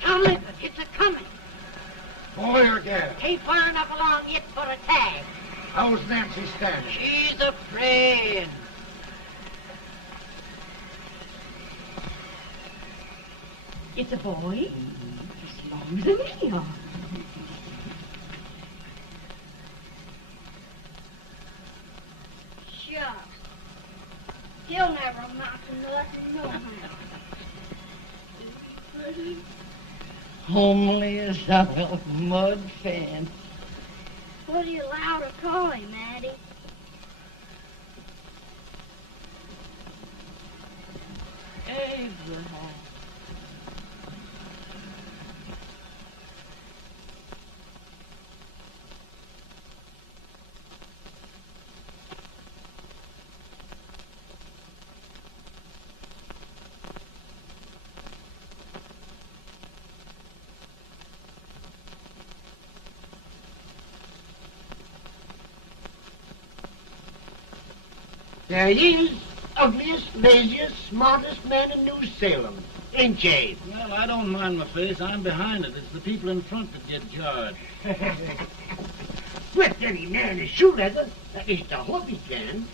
Tomlin, it's a-coming. Boy or gal? Ain't far enough along yet for a tag. How's Nancy standing? She's a-praying. It's a boy? As long as a me are. Shucks. He'll never amount to nothing, no how. Homely as a mud fan. What do you allow to call him, Addie? Abraham. There he is, ugliest, laziest, smartest man in New Salem. Ain't ye? Well, I don't mind my face. I'm behind it. It's the people in front that get jarred. With any man is shoe leather, that is the hope he can.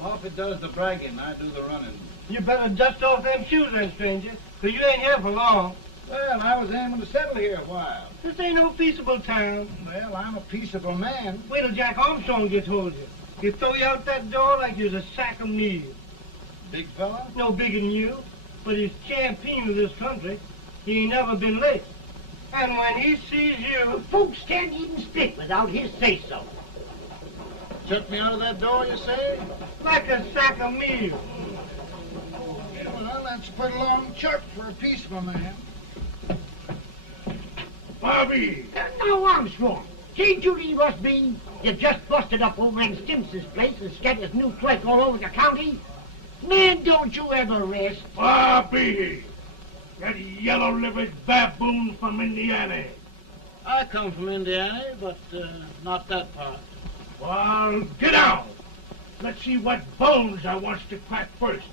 Off it does the bragging, I do the running. You better dust off them shoes then, stranger, 'cause you ain't here for long. Well, I was aiming to settle here a while. This ain't no peaceable town. Well, I'm a peaceable man. Wait till Jack Armstrong gets hold of you. He'll throw you out that door like you're a sack of meal. Big fella? No bigger than you, but he's champion of this country. He ain't never been late. And when he sees you... Folks can't even speak without his say-so. Took me out of that door, you say? like a sack of meal. Well, that's a pretty long chart for a peaceable man. Bobby! Now, Armstrong, can't you leave us be? You just busted up old man Stimpson's place and scattered new clerk all over the county. Man, don't you ever rest. Bobby! That yellow-livered baboon from Indiana. I come from Indiana, but not that part. Well, get out. Let's see what bones I wants to crack first.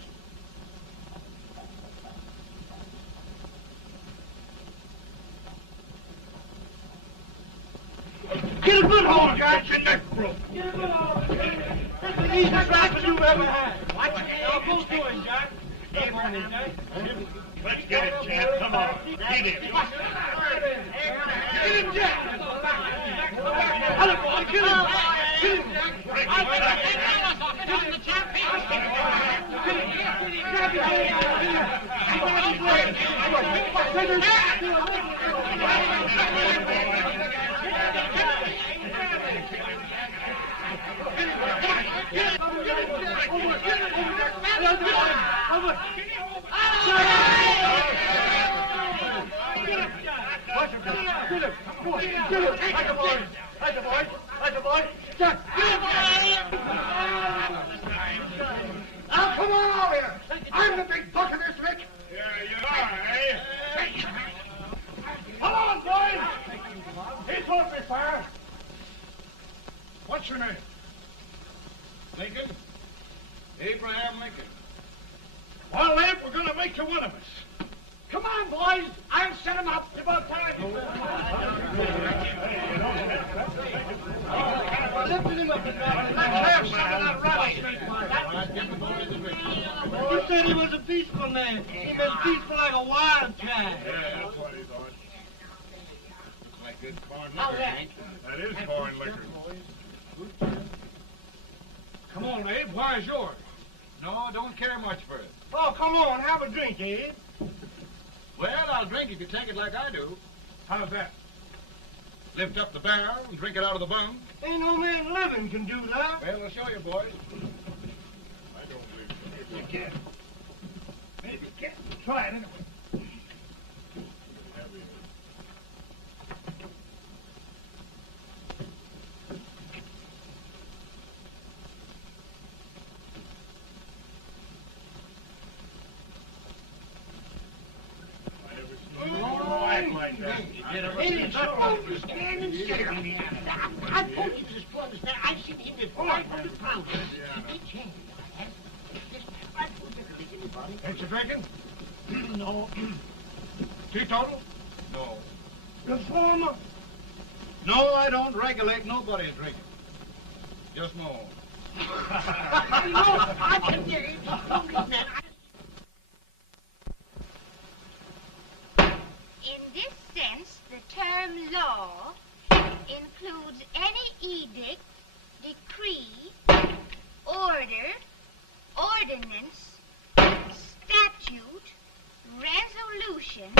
Get a good hold, Jack. Get your neck broke. Get a good hold. That's the easiest rifle you've ever had. Watch it. Now go to him, Jack. Up on him, Jack. Let's get it, Jack. Come on. Get him. Get him, Jack. Hello, boy. Kill him. Kill him, Jack. Now, come on over here. I'm the big buck of this lick. Yeah, you are, eh? Come on, boys. He's off me, fire. What's your name? Lincoln? Abraham Lincoln. Well, Abe, we're going to make you one of us. Come on, boys. I'll set him up. It's about time. Lifting him up, Jack. Let's have some of that rattlesnake. You said he was a peaceful man. He was peaceful like a wild cat. Yeah, that's what he thought. Looks like good corn How's liquor, that? Hank. That is corn liquor. Come on, Abe. Where's yours? No, don't care much for it. Oh, come on. Have a drink, Abe. Well, I'll drink if you take it like I do. How's that? Lift up the barrel and drink it out of the bung. Ain't no man living can do that. Well, I'll show you, boys. I don't believe so. You can. Maybe you can. Try it anyway. It's understand and say. I told you this to understand. I've seen him with 500 pounds. Each hand. I told you to lick anybody. Ain't you drinking? No. Teetotal? No. Reformer. No, I don't regulate nobody's drinking. Just my own. I can get it. Man. In this sense, the term law includes any edict, decree, order, ordinance, statute, resolution,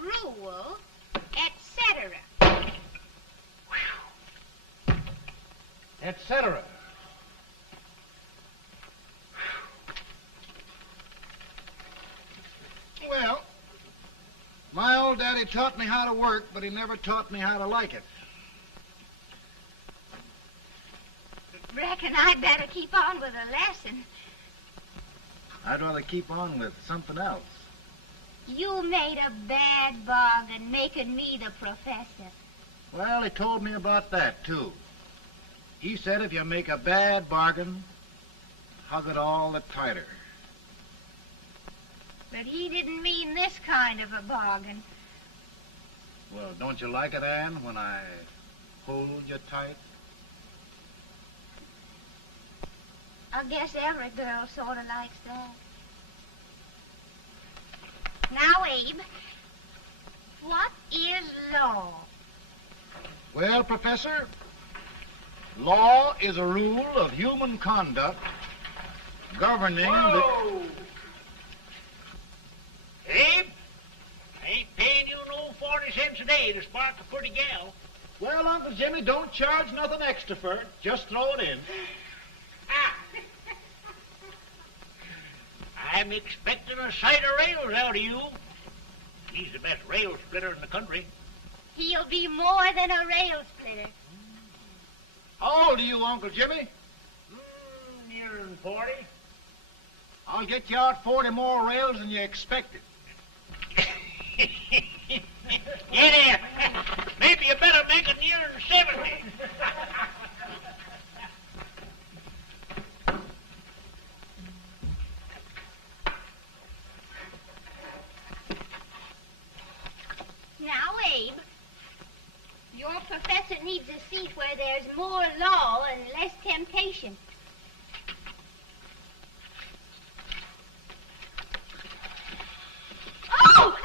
rule, etc. Etc. Well, my old daddy taught me how to work, but he never taught me how to like it. Reckon I'd better keep on with the lesson. I'd rather keep on with something else. You made a bad bargain making me the professor. Well, he told me about that, too. He said if you make a bad bargain, hug it all the tighter. But he didn't mean this kind of a bargain. Well, don't you like it, Ann, when I hold you tight? I guess every girl sort of likes that. Now, Abe, what is law? Well, Professor, law is a rule of human conduct governing Whoa! Abe, I ain't paying you no 40 cents a day to spark a pretty gal. Well, Uncle Jimmy, don't charge nothing extra for it. Just throw it in. I'm expecting a sight of rails out of you. He's the best rail splitter in the country. He'll be more than a rail splitter. How old are you, Uncle Jimmy? Nearing 40. I'll get you out 40 more rails than you expected. Yeah, maybe you better make it nearing 70. Now, Abe, your professor needs a seat where there's more law and less temptation. Oh, Abe!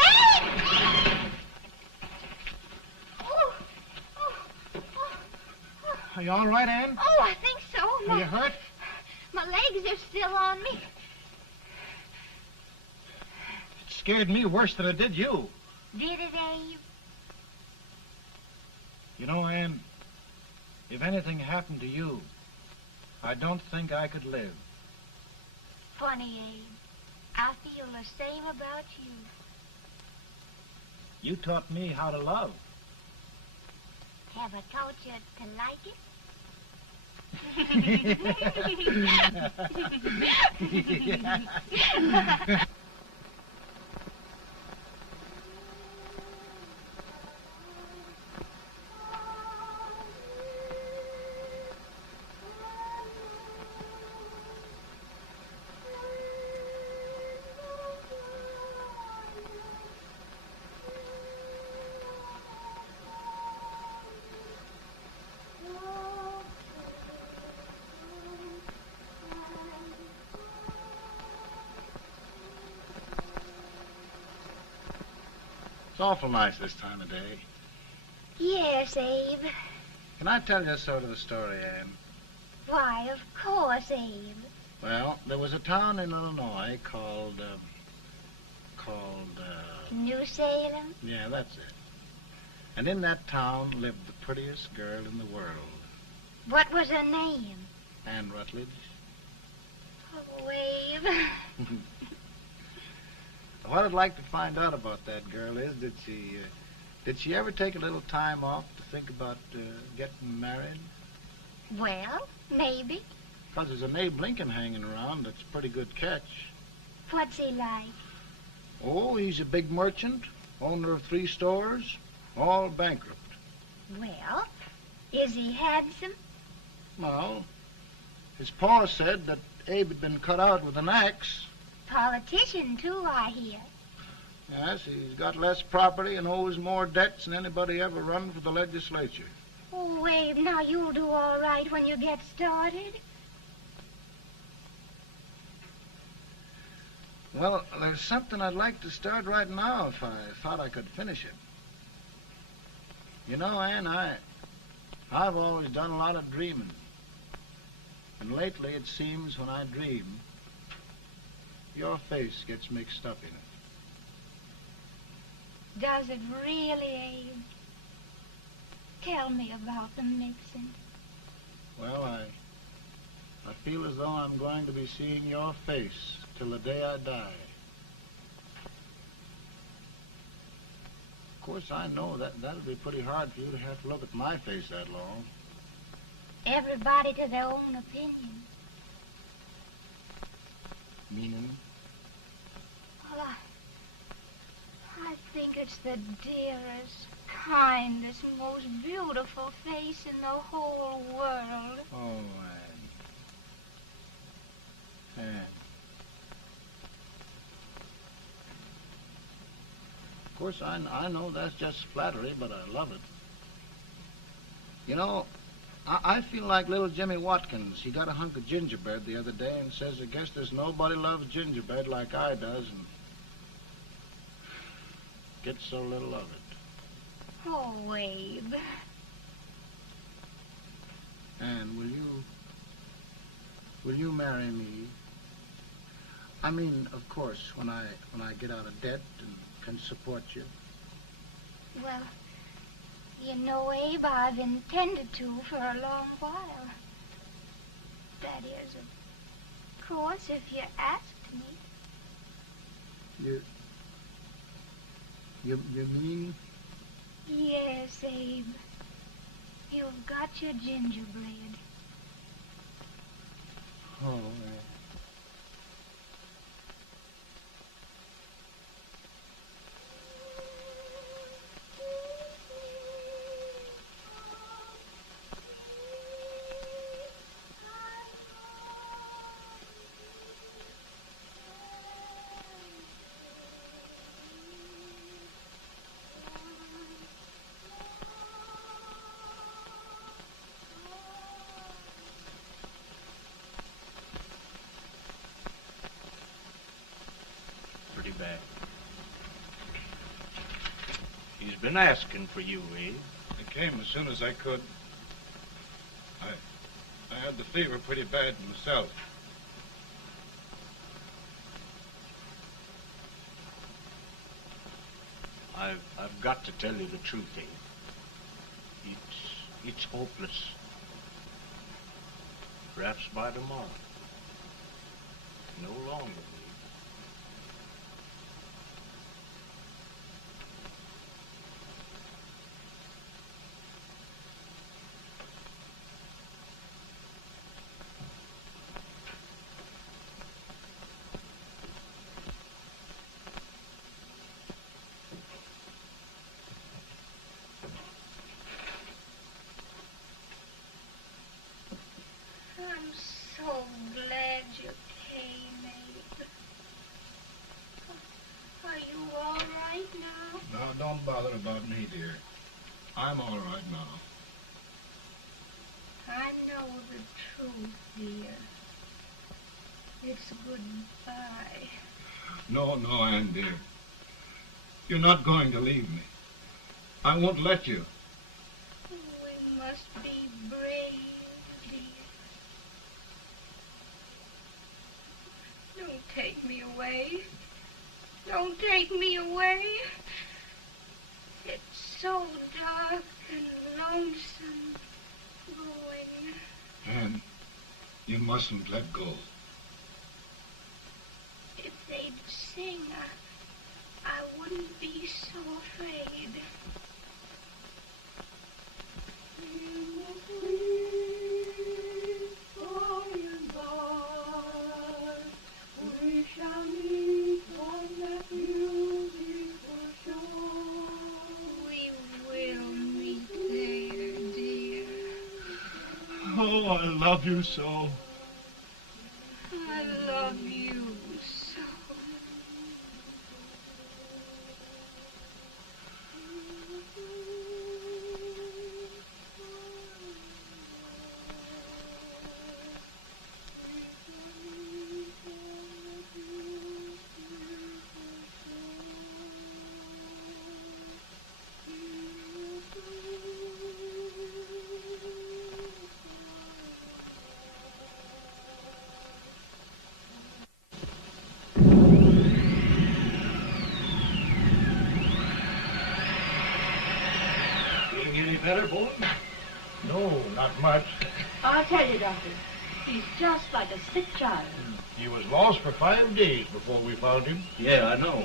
Are you all right, Ann? Oh, I think so. Are you hurt? My legs are still on me. It scared me worse than it did you. Did it, Abe? You know, Ann, if anything happened to you, I don't think I could live. Funny, Abe. I feel the same about you. You taught me how to love. Have I taught you to like it? It's awful nice this time of day. Yes, Abe. Can I tell you sort of a story, Ann? Why, of course, Abe. Well, there was a town in Illinois called, New Salem? yeah, that's it. And in that town lived the prettiest girl in the world, What was her name? Ann Rutledge. Oh, Abe. What I'd like to find out about that girl is, did she ever take a little time off to think about getting married? Well, maybe. Because there's an Abe Lincoln hanging around that's a pretty good catch. What's he like? Oh, he's a big merchant, owner of 3 stores. All bankrupt. Well, is he handsome? Well, his pa said that Abe had been cut out with an axe. Politician, too, I hear. Yes, he's got less property and owes more debts than anybody ever run for the legislature. Oh, Abe, now you'll do all right when you get started. Well, there's something I'd like to start right now if I thought I could finish it. You know, Ann, I've always done a lot of dreaming. And lately it seems when I dream, your face gets mixed up in it. Does it really, Abe? Tell me about the mixing. Well, I feel as though I'm going to be seeing your face till the day I die. Of course, I know that'll be pretty hard for you to have to look at my face that long. Everybody to their own opinion. Meaning? Well, I think it's the dearest, kindest, most beautiful face in the whole world. Oh, Ann. Ann. Of course, I know that's just flattery, but I love it. You know, I feel like little Jimmy Watkins. He got a hunk of gingerbread the other day and says, I guess there's nobody loves gingerbread like I does, and gets so little of it. Oh, Abe. Ann, will you marry me? I mean, of course, when I get out of debt and can support you. Well, you know, Abe, I've intended to for a long while. That is, of course, if you asked me. You mean? Yes, Abe. You've got your gingerbread. Oh, Bad. He's been asking for you, Abe. I came as soon as I could. I had the fever pretty bad myself. I've got to tell you the truth, Abe. It's hopeless. Perhaps by tomorrow. No longer. I'm so glad you came, Abe. Are you all right now? No, don't bother about me, dear. I'm all right now. I know the truth, dear. It's goodbye. No, Ann, dear. You're not going to leave me. I won't let you. We must be brave, dear. Don't take me away. Don't take me away. It's so dark and lonesome going. Ann, you mustn't let go. If they'd sing, I wouldn't be so afraid. We shall meet on that beautiful shore. We I love you so. I love you so. Any better, boy? No, not much. I'll tell you, Doctor, he's just like a sick child. He was lost for 5 days before we found him. Yeah, I know.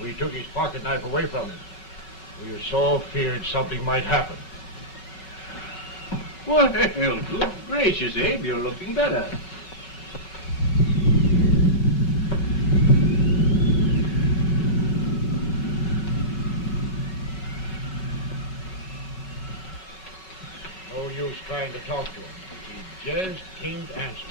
We took his pocket knife away from him. We were so feared something might happen. Well, good gracious, Abe, you're looking better. No use trying to talk to him. He just can't answer.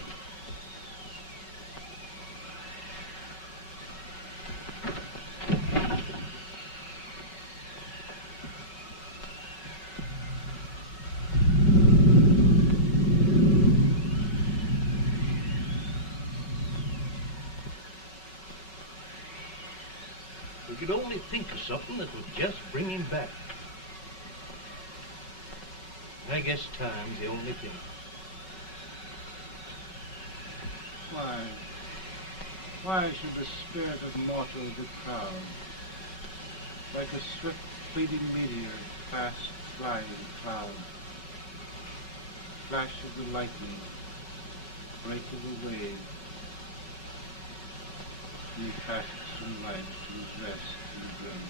We could only think of something that would just bring him back. I guess time's the only thing. Why should the spirit of mortal be proud? Like a swift fleeting meteor, fast flying cloud. Flash of the lightning, break of the wave. And he passes from life to his rest in the grave.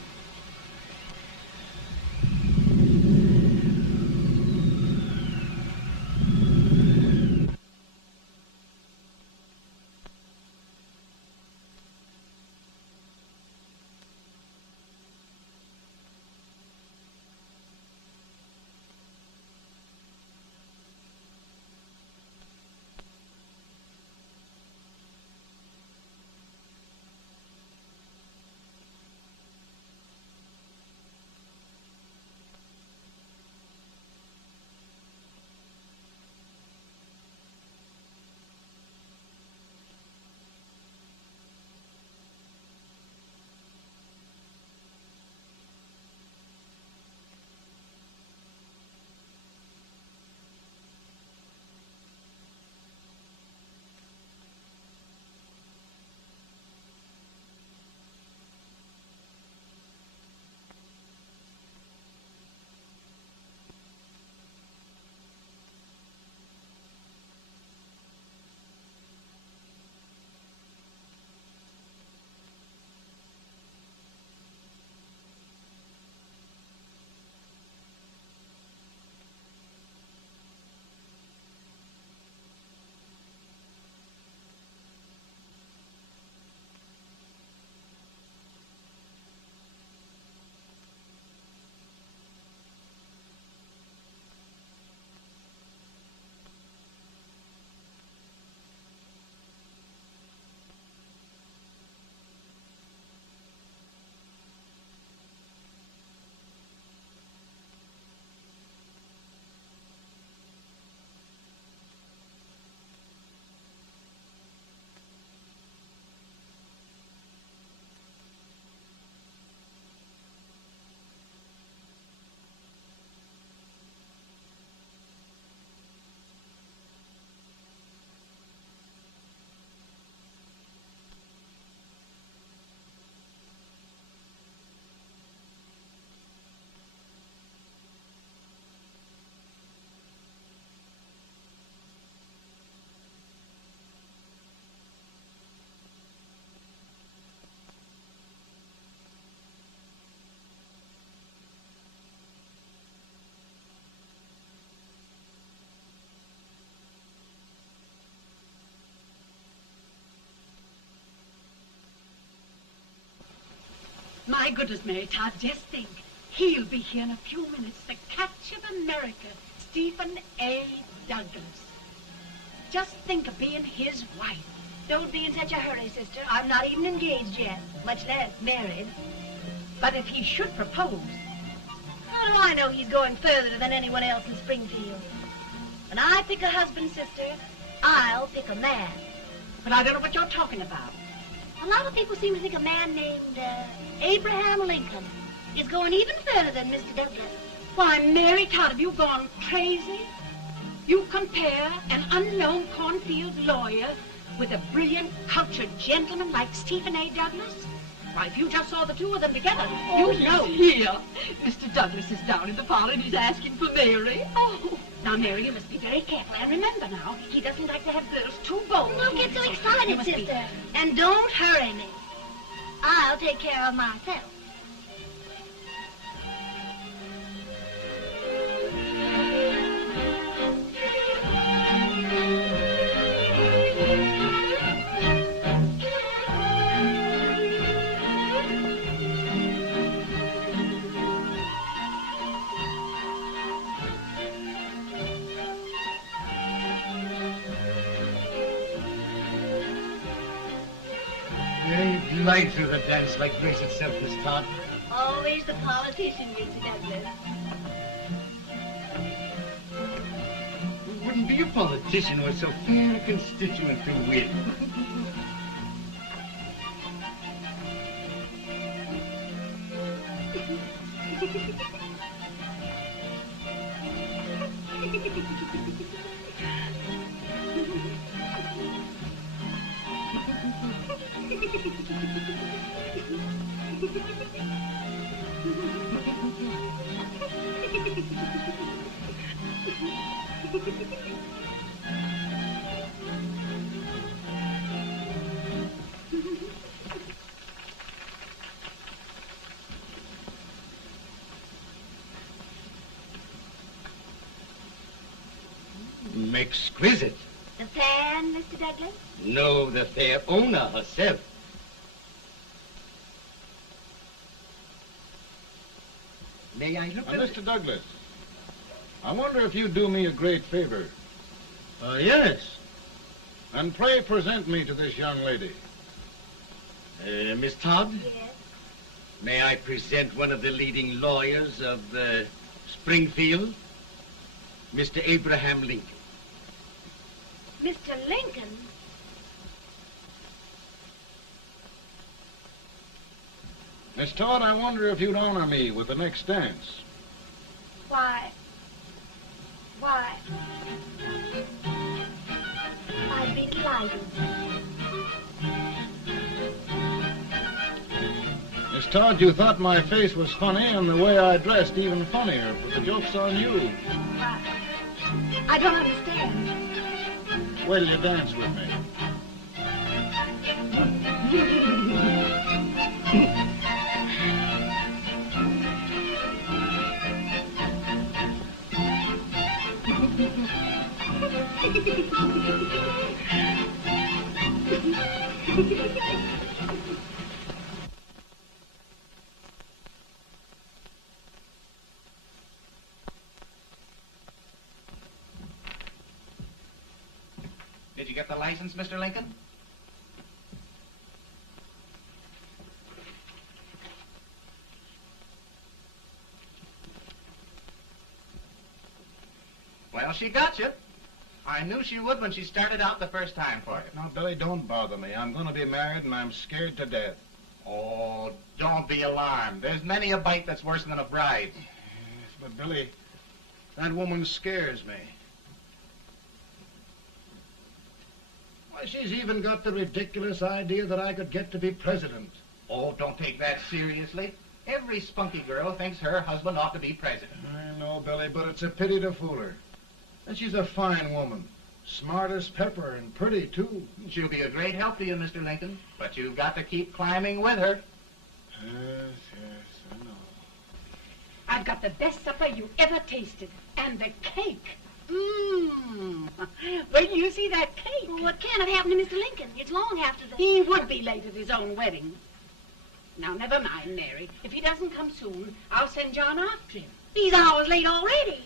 My goodness, Mary Todd, just think. He'll be here in a few minutes. The catch of America, Stephen A. Douglas. Just think of being his wife. Don't be in such a hurry, sister. I'm not even engaged yet, much less married. But if he should propose... How do I know he's going further than anyone else in Springfield? When I pick a husband, sister, I'll pick a man. But I don't know what you're talking about. A lot of people seem to think a man named Abraham Lincoln is going even further than Mr. Douglas. Why, Mary Todd, have you gone crazy? You compare an unknown cornfield lawyer with a brilliant, cultured gentleman like Stephen A. Douglas? Why, if you just saw the two of them together, you'd know. Here. Mr. Douglas is down in the parlor and he's asking for Mary. Oh, now, Mary, you must be very careful. And remember now, he doesn't like to have girls too bold. Don't get so excited, sister. And don't hurry me. I'll take care of myself. You glide through the dance like grace itself, Miss Todd. Always the politician, Mr. Douglas. You wouldn't be a politician with so fair a constituent to win. Exquisite. The fan, Mr. Douglas? No, the fair owner herself. May I look at Mr. Douglas, I wonder if you'd do me a great favor. Yes. And pray present me to this young lady. Miss Todd? Yes. May I present one of the leading lawyers of Springfield, Mr. Abraham Lincoln. Mr. Lincoln? Miss Todd, I wonder if you'd honor me with the next dance. Why, I'd be delighted. Miss Todd, you thought my face was funny and the way I dressed even funnier, but the joke's on you. I don't understand. Wait till you dance with me. Did you get the license, Mr. Lincoln? Well, she got you. I knew she would when she started out the first time for you. Now, Billy, don't bother me. I'm going to be married, and I'm scared to death. Oh, don't be alarmed. There's many a bite that's worse than a bride. Yes, but, Billy, that woman scares me. Why, she's even got the ridiculous idea that I could get to be president. Oh, don't take that seriously. Every spunky girl thinks her husband ought to be president. I know, Billy, but it's a pity to fool her. And she's a fine woman. Smart as pepper and pretty, too. She'll be a great help to you, Mr. Lincoln. But you've got to keep climbing with her. Yes, I know. I've got the best supper you ever tasted. And the cake. Mmm. Wait till you see that cake. Well, what can have happened to Mr. Lincoln? It's long after the... He would be late at his own wedding. Now, never mind, Mary. If he doesn't come soon, I'll send John after him. He's hours late already.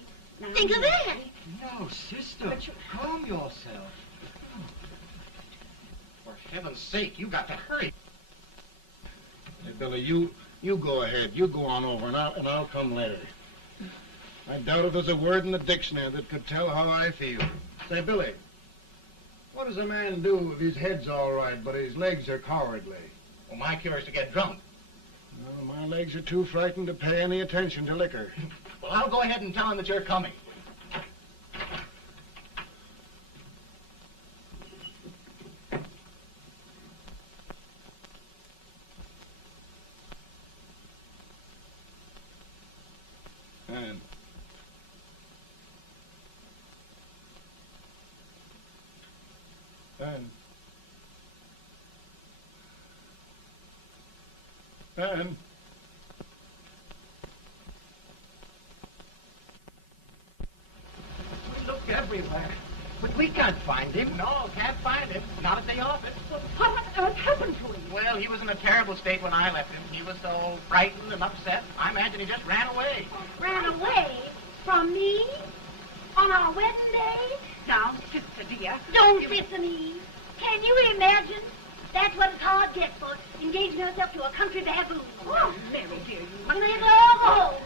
Think of that. No, sister. Calm yourself. For heaven's sake, you got to hurry. Hey, Billy, you go ahead. You go on over, and I'll come later. I doubt if there's a word in the dictionary that could tell how I feel. Say, Billy, what does a man do if his head's all right, but his legs are cowardly? Well, my cure is to get drunk. Well, my legs are too frightened to pay any attention to liquor. Well, I'll go ahead and tell him that you're coming. And We looked everywhere, but we can't find him. No, can't find him. Not at the office. Well, what on earth happened to him? Well, he was in a terrible state when I left him. He was so frightened and upset. I imagine he just ran away. Ran away from me on our wedding day? Now, sister dear. Don't listen to me. Can you imagine? That's what it's hard gets for engaging herself to a country baboon. Oh, Mary, dear, you... You may as well all go home.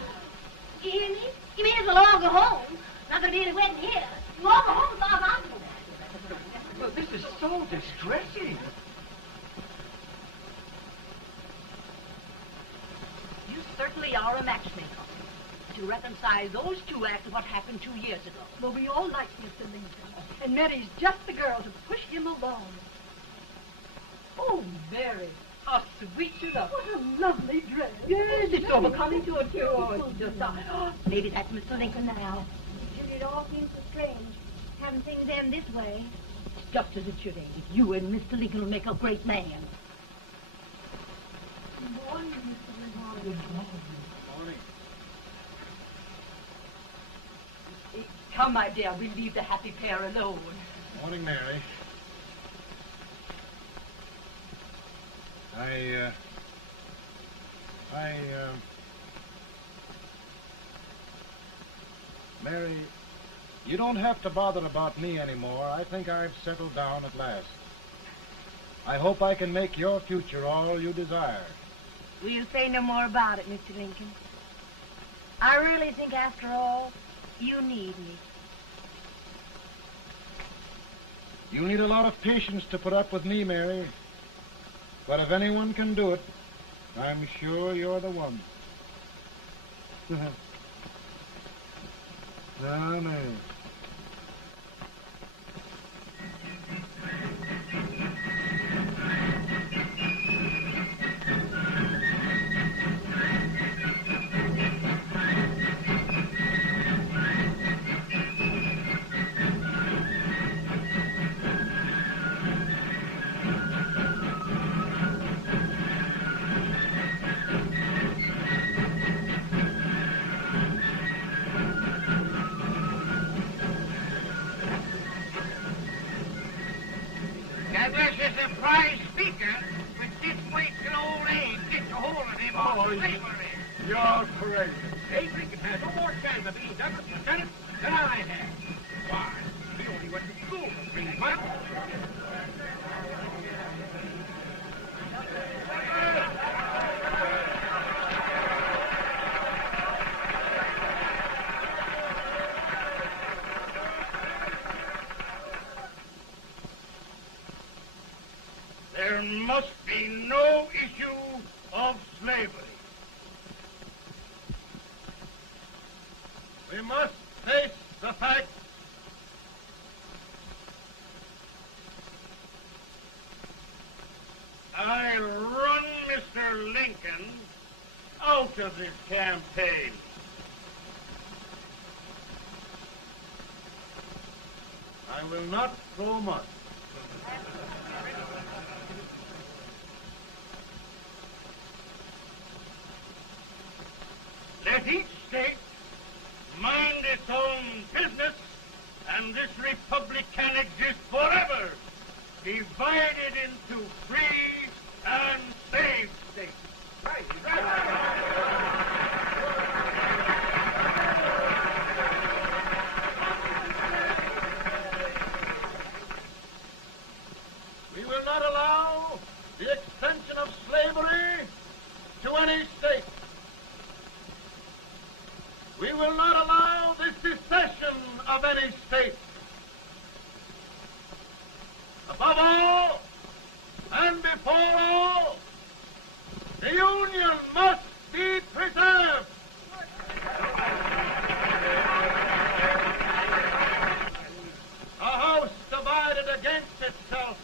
You hear me? You may as well all go home. Not gonna be any wedding here. You all go home as far as I'm concerned. Well, this is so distressing. You certainly are a matchmaker. To reconcile those two after what happened 2 years ago. Well, we all like Mr. Lincoln. And Mary's just the girl to push him along. Oh, Mary, how sweet you look. What a lovely dress. Yes, it's overcoming to her, too. Oh, it's just... maybe that's Mr. Lincoln now. It all seems so strange, having things end this way. It's just as it should end. You and Mr. Lincoln will make a great man. Good morning, Mr. Lincoln. Good morning. Come, my dear, we'll leave the happy pair alone. Morning, Mary. Mary, you don't have to bother about me anymore. I think I've settled down at last. I hope I can make your future all you desire. We'll say no more about it, Mr. Lincoln. I really think, after all, you need me. You need a lot of patience to put up with me, Mary. But if anyone can do it, I'm sure you're the one. No, no. Douglas is a prize speaker, but this waits an old age gets a hold of him on slavery. You're crazy. Abe Lincoln has no more chance of being Douglas Lieutenant than I have. Why? He only went to school for 3 months. There must be no issue of slavery. We must face the fact I run Mr. Lincoln out of this campaign. I will not throw much. Let each state mind its own business, and this republic can exist forever, divided into free and slave states. Right. Above all, and before all, the Union must be preserved. A house divided against itself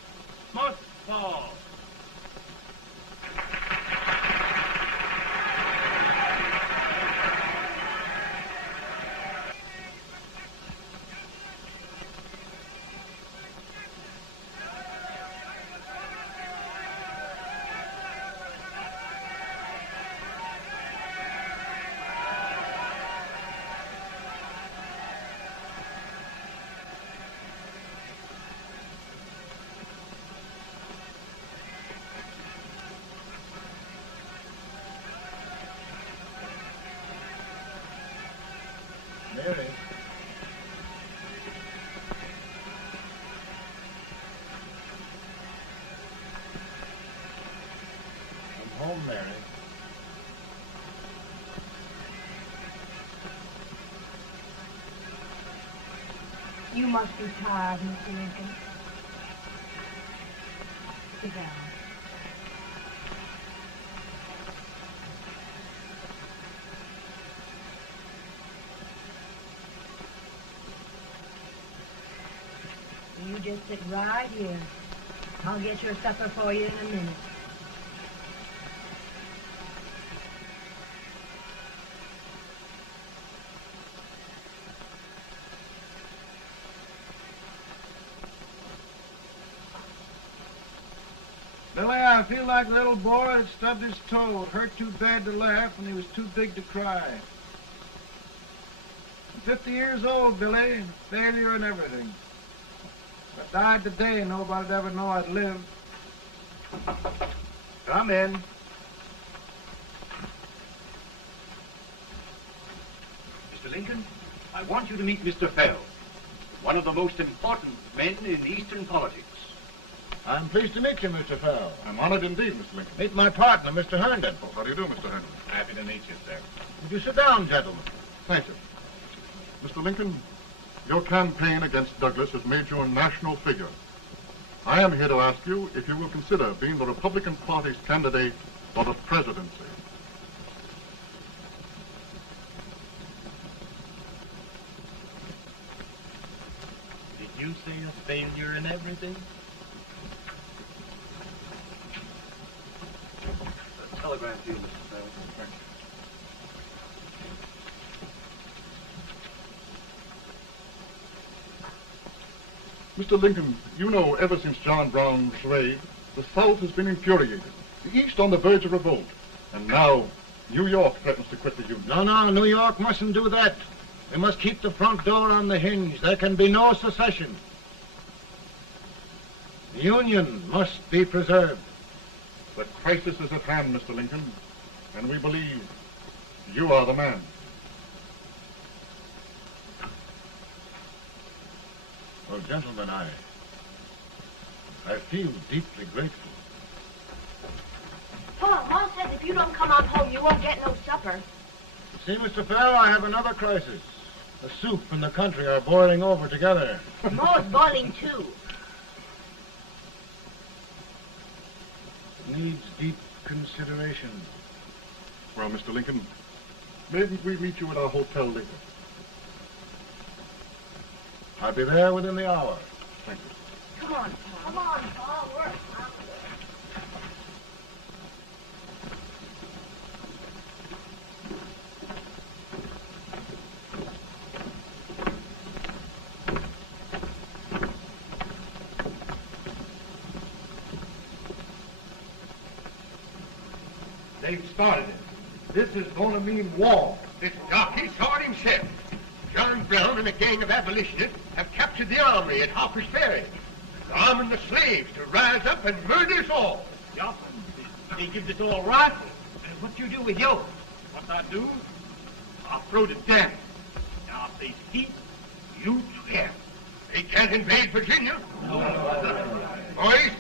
must fall. Mary. I'm home, Mary. You must be tired, Mr. Lincoln. Sit down. You just sit right here. I'll get your supper for you in a minute. Billy, I feel like a little boy that stubbed his toe. It hurt too bad to laugh and he was too big to cry. I'm 50 years old, Billy, failure and everything. If I died today, nobody'd ever know I'd lived. Come in. Mr. Lincoln, I want you to meet Mr. Fell, one of the most important men in Eastern politics. I'm pleased to meet you, Mr. Fell. I'm honored indeed, Mr. Lincoln. Meet my partner, Mr. Herndon. Oh, how do you do, Mr. Henry? Happy to meet you, sir. Would you sit down, gentlemen? Thank you. Mr. Lincoln, your campaign against Douglas has made you a national figure. I am here to ask you if you will consider being the Republican Party's candidate for the presidency. Did you say a failure in everything? A telegram to you, Mr. Fell. Mr. Lincoln, you know ever since John Brown's raid, the South has been infuriated, the East on the verge of revolt, and now New York threatens to quit the Union. No, New York mustn't do that. We must keep the front door on the hinge. There can be no secession. The Union must be preserved. The crisis is at hand, Mr. Lincoln, and we believe you are the man. Well, gentlemen, I feel deeply grateful. Paul, Ma says if you don't come on home, you won't get no supper. See, Mr. Fell, I have another crisis. The soup and the country are boiling over together. Ma's boiling too. It needs deep consideration. Well, Mr. Lincoln, maybe we meet you at our hotel later. I'll be there within the hour. Thank you. Come on, Paul. Come on, Paul. We're hungry. They've started it. This is going to mean war. This jockey saw it himself. John Brown and a gang of abolitionists have captured the armory at Harper's Ferry. They're arming the slaves to rise up and murder us all. Yup. They give us all rifles. And what you do with yours? What I do? I'll throw the damn. Now, if they speak, you swear. They can't invade Virginia. Boys,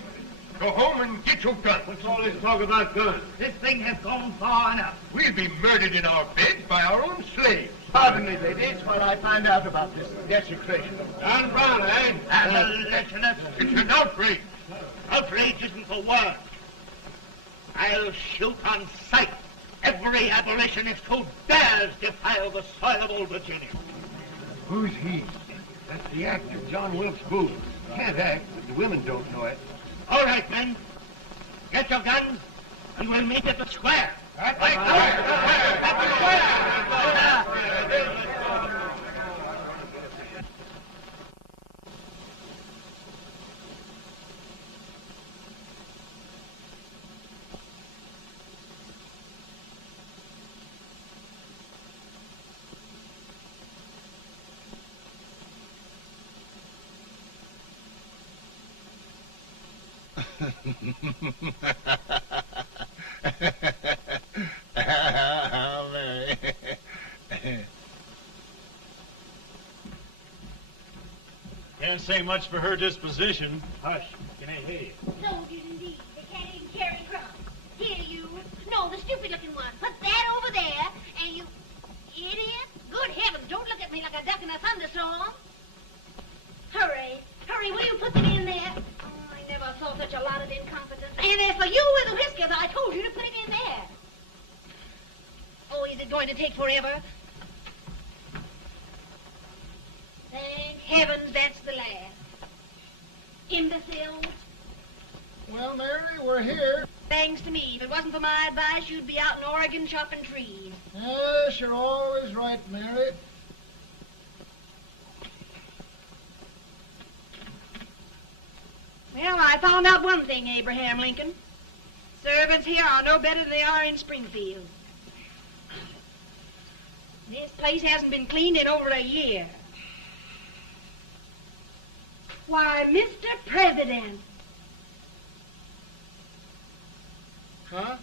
go home and get your guns. What's all this talk about guns? This thing has gone far enough. We'll be murdered in our beds by our own slaves. Pardon me, ladies, while I find out about this desecration. John Brown, eh? Lieutenant, It's an outrage. Outrage isn't the word. I'll shoot on sight every abolitionist who dares defile the soil of old Virginia. who's he? That's the actor, John Wilkes Booth. Can't act, but the women don't know it. All right, men. Get your guns, and we'll meet at the square. At the Mary. Can't say much for her disposition. Hush, can I hear you? Soldiers indeed. They can't even carry crumbs. Here, you. No, the stupid-looking one. Put that over there, and you... Idiot. Good heavens, don't look at me like a duck in a thunderstorm. Hurry. Hurry, will you put them in there? Oh, I never saw such a lot of incompetence. And as for you with the whiskers, I told you to put it in there. Oh, is it going to take forever? Thank heavens that's the last. Imbeciles. Well, Mary, we're here. Thanks to me. If it wasn't for my advice, you'd be out in Oregon chopping trees. Yes, you're always right, Mary. Well, I found out one thing, Abraham Lincoln. Servants here are no better than they are in Springfield. This place hasn't been cleaned in over a year. Why, Mr. President. Huh?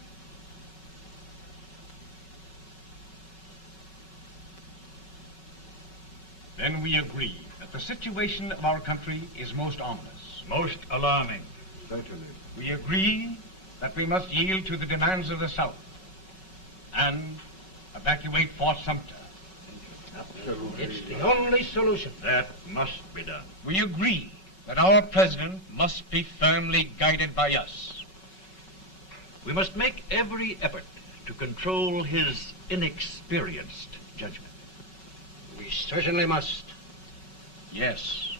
Then we agree that the situation of our country is most ominous. Most alarming. Certainly. We agree that we must yield to the demands of the South and evacuate Fort Sumter. It's the only solution. That must be done. We agree that our president must be firmly guided by us. We must make every effort to control his inexperienced judgment. We certainly must. Yes.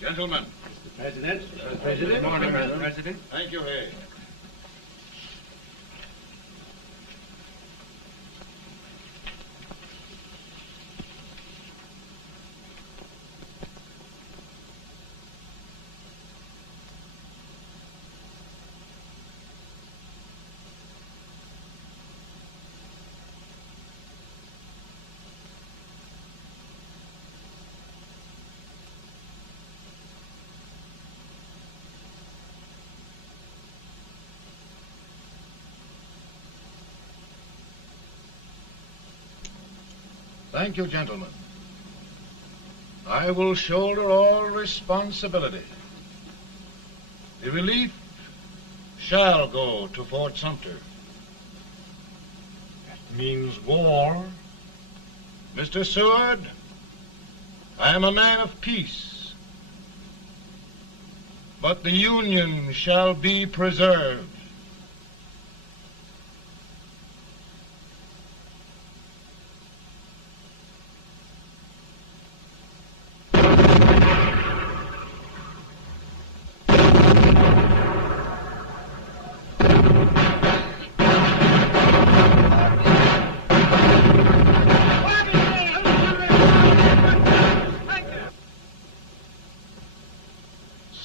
Gentlemen. Mr. President. Mr. President. Good morning, Mr. President. Thank you, Hay. Thank you, gentlemen. I will shoulder all responsibility. The relief shall go to Fort Sumter. That means war. Mr. Seward, I am a man of peace, but the Union shall be preserved.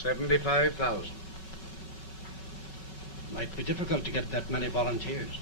$75,000. Might be difficult to get that many volunteers.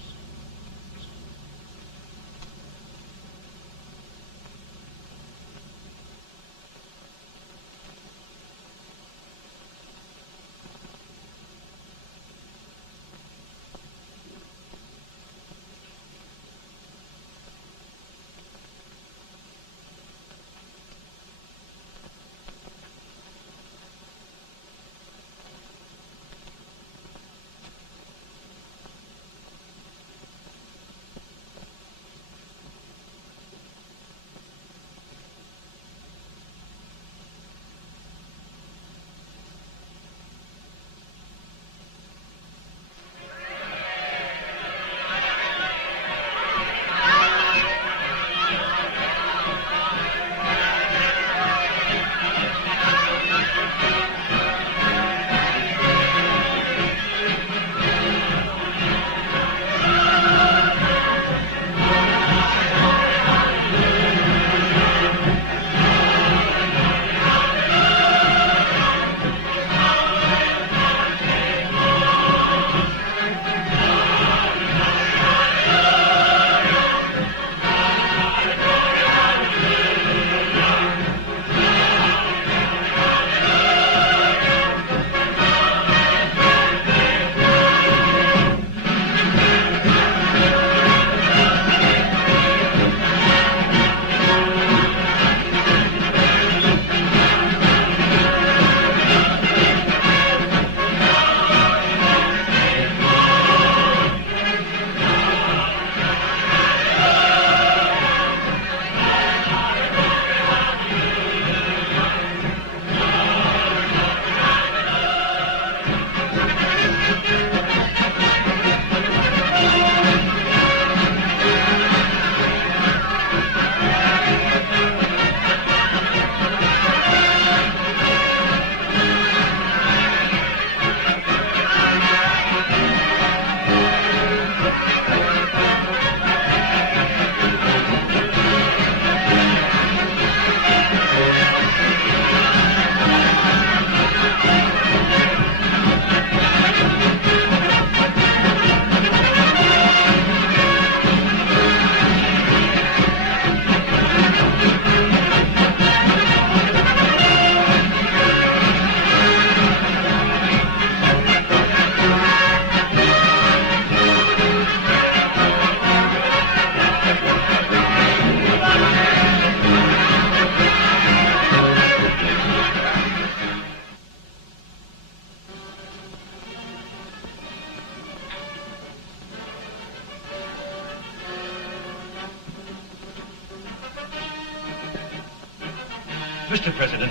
Mr. President,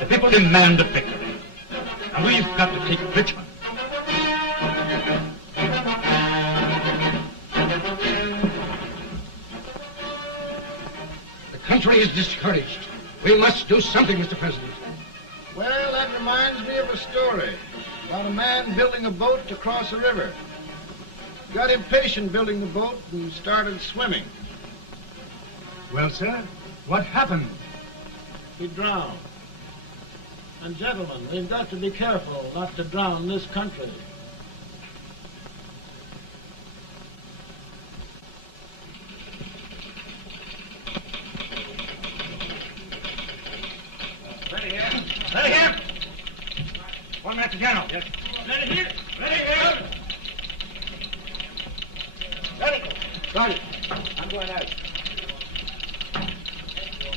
the people demand a victory. And we've got to take Richmond. The country is discouraged. We must do something, Mr. President. Well, that reminds me of a story about a man building a boat to cross a river. Got impatient building the boat and started swimming. Well, sir, what happened? He drowned. And gentlemen, we've got to be careful not to drown this country. Ready here. Ready here. 1 minute to General. Yes. Ready here. Ready here. Ready. Ready. I'm going out.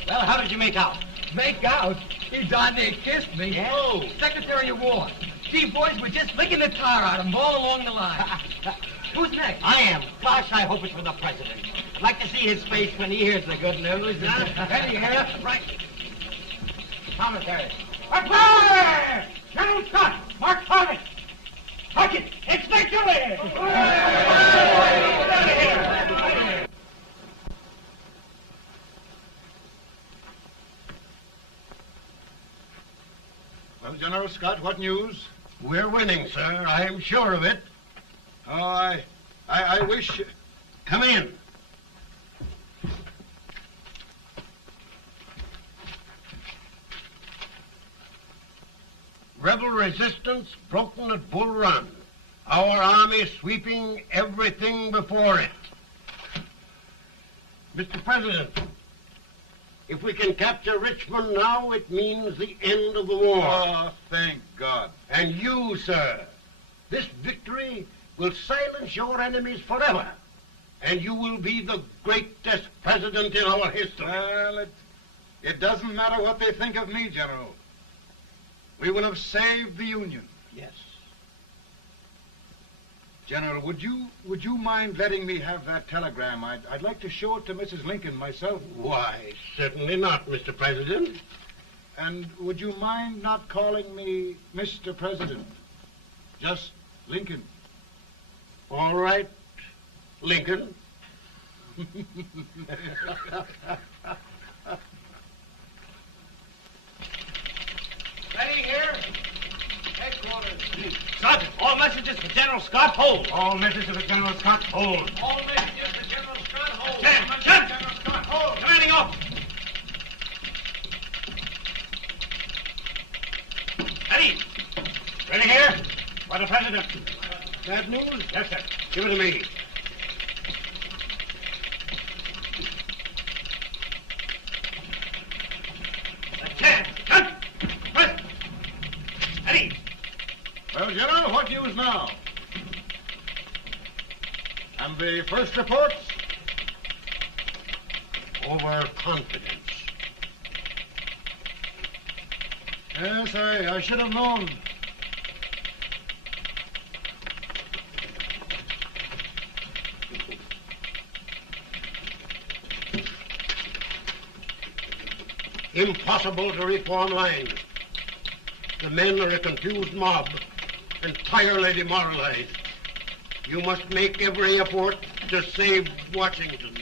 Well, how did you make out? Make out? He darn near kissed me. Yeah? Oh, Secretary of War. Gee, boys, we're just licking the tar out of him all along the line. Who's next? I am. Gosh, I hope it's for the president. I'd like to see his face when he hears the good news. Ready here. Right. Commissary. Fire! General Scott! Mark Harvey! Touch it! It's victory! Well, General Scott, what news? We're winning, sir. I am sure of it. Oh, I wish... Come in. Rebel resistance broken at Bull Run. Our army sweeping everything before it. Mr. President, if we can capture Richmond now, it means the end of the war. Oh, thank God. And you, sir, this victory will silence your enemies forever. And you will be the greatest president in our history. Well, it doesn't matter what they think of me, General. We will have saved the Union. Yes. General, would you mind letting me have that telegram? I'd like to show it to Mrs. Lincoln myself. Why, certainly not, Mr. President. And would you mind not calling me Mr. President? Just Lincoln. All right, Lincoln. Ready here. Headquarters. Sergeant, all messages for General Scott, hold. All messages for General Scott, hold. All messages for General Scott, hold. General Scott, hold. Commanding officer. Ready. Ready here. For the President. Bad news? Yes, sir. Give it to me. Well, General, what news now? And the first reports? Overconfidence. Yes, I should have known. Impossible to reform lines. The men are a confused mob, entirely demoralized. You must make every effort to save Washington.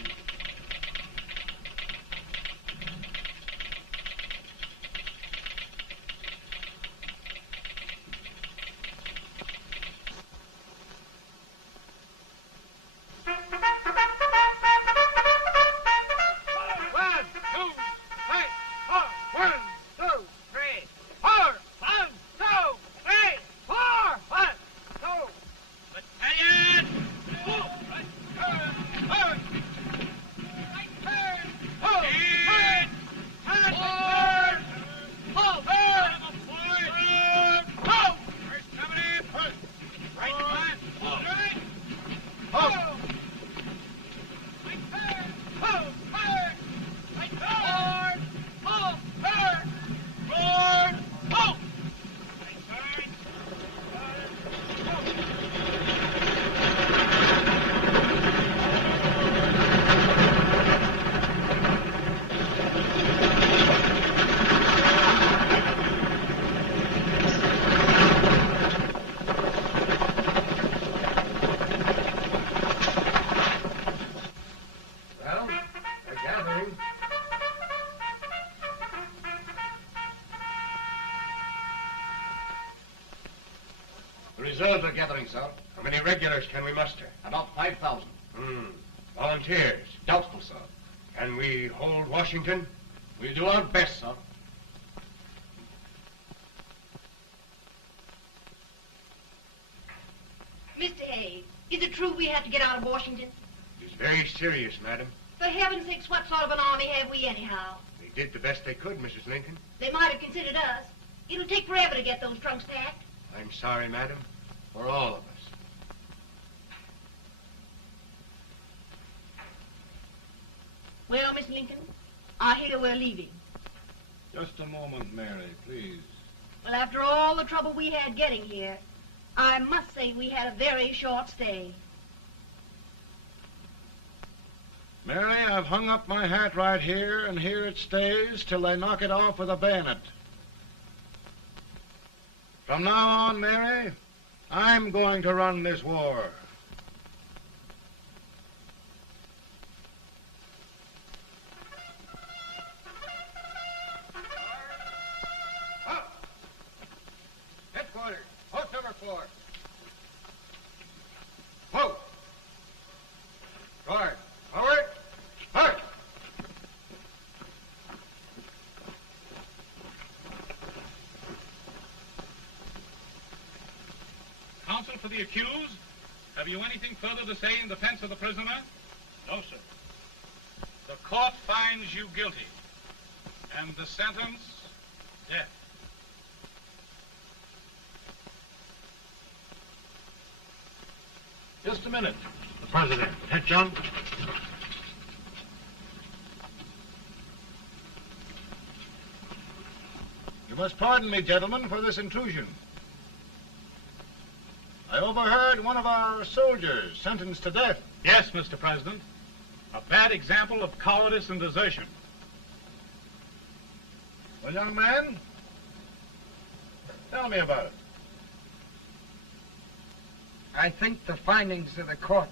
Reserves are gathering, sir. How many regulars can we muster? About 5,000. Volunteers? Doubtful, sir. Can we hold Washington? We'll do our best, sir. Mr. Hayes, is it true we have to get out of Washington? It's very serious, madam. For heaven's sakes, what sort of an army have we anyhow? They did the best they could, Mrs. Lincoln. They might have considered us. It'll take forever to get those trunks packed. I'm sorry, madam, for all of us. Well, Miss Lincoln, I hear we're leaving. Just a moment, Mary, please. Well, after all the trouble we had getting here, I must say we had a very short stay. Mary, I've hung up my hat right here, and here it stays till they knock it off with a bayonet. From now on, Mary, I'm going to run this war. Headquarters, post number 4. Whoa! Guard, forward, march! Counsel for the accused, have you anything further to say in defense of the prisoner? No, sir. The court finds you guilty, and the sentence, death. Just a minute. The President. Head, John. You must pardon me, gentlemen, for this intrusion. I overheard one of our soldiers sentenced to death. Yes, Mr. President. A bad example of cowardice and desertion. Well, young man, tell me about it. I think the findings of the court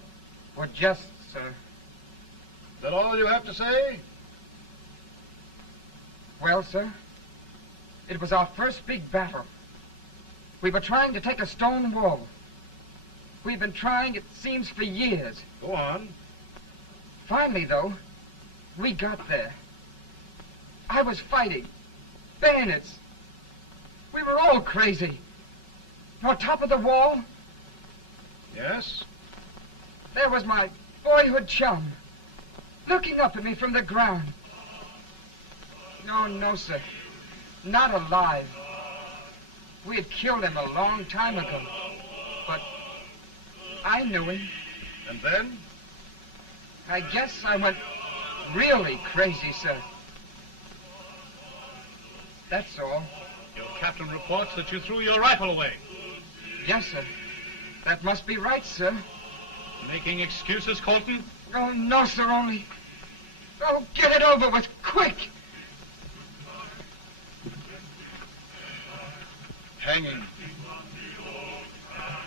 were just, sir. Is that all you have to say? Well, sir, it was our first big battle. We were trying to take a stone wall. We've been trying, it seems, for years. Go on. Finally, though, we got there. I was fighting. Bayonets. We were all crazy. On top of the wall, Yes? there was my boyhood chum, looking up at me from the ground. No, sir. Not alive. We had killed him a long time ago. But I knew him. And then? I guess I went really crazy, sir. That's all. Your captain reports that you threw your rifle away. Yes, sir. That must be right, sir. Making excuses, Colton? Oh, no, sir, only... Oh, get it over with, quick! Hanging.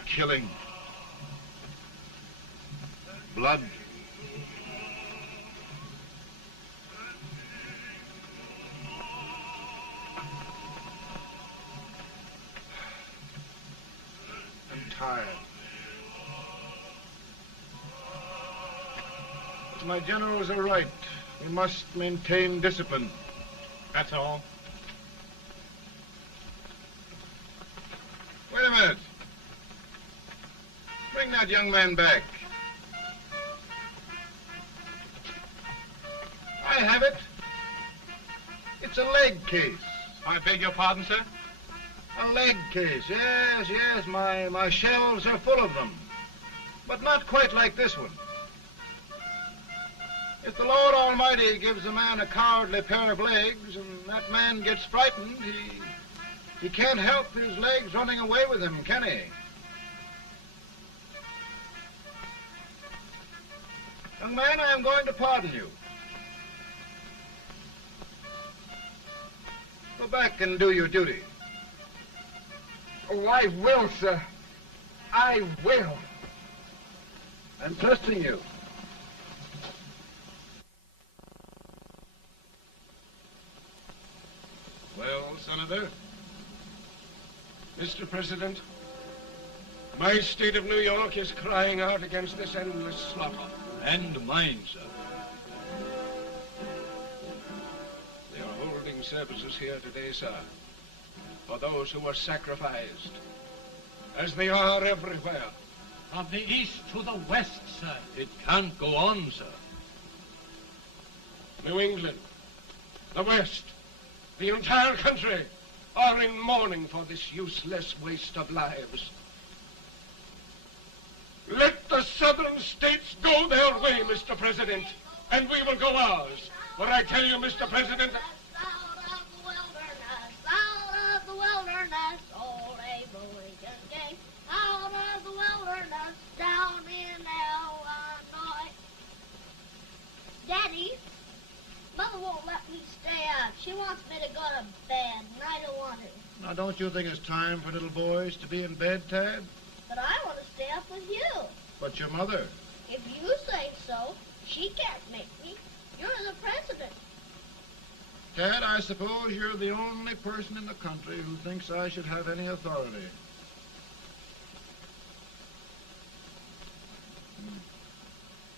Killing. Blood. I'm tired. My generals are right. We must maintain discipline. That's all. Wait a minute. Bring that young man back. I have it. It's a leg case. I beg your pardon, sir? A leg case, yes. My shelves are full of them. But not quite like this one. If the Lord Almighty gives a man a cowardly pair of legs and that man gets frightened, he can't help his legs running away with him, can he? Young man, I am going to pardon you. Go back and do your duty. Oh, I will, sir. I will. I'm trusting you. Well, Senator? Mr. President, My state of New York is crying out against this endless slaughter. And mine, sir. They are holding services here today, sir, for those who were sacrificed, as they are everywhere. From the east to the west, sir. It can't go on, sir. New England, the West, the entire country are in mourning for this useless waste of lives. Let the southern states go their way, Mr. President, and we will go ours. For I tell you, Mr. President, Out of the wilderness, old Abraham came. Out of the wilderness, down in Illinois. Daddy, Mother won't let me stay up. She wants me to go to bed, and I don't want to. Now, don't you think it's time for little boys to be in bed, Tad? But I want to stay up with you. But your mother. If you say so, she can't make me. You're the president. Tad, I suppose you're the only person in the country who thinks I should have any authority.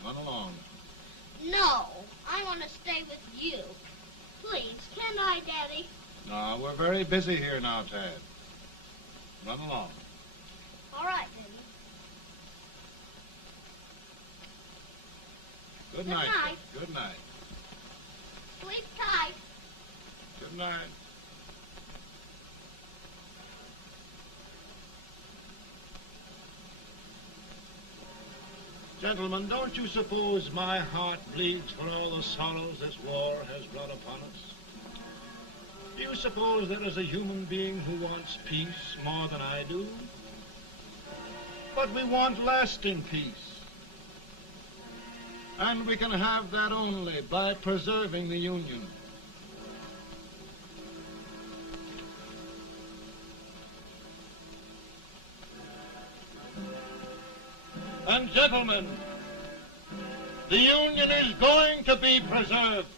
Run along. No, I want to stay with you. Please, can I, Daddy? No, we're very busy here now, Tad. Run along. All right, Daddy. Good Good night. night. Good night. Sleep tight. Good night. Gentlemen, don't you suppose my heart bleeds for all the sorrows this war has brought upon us? Do you suppose there is a human being who wants peace more than I do? But we want lasting peace. And we can have that only by preserving the Union. And gentlemen, the Union is going to be preserved.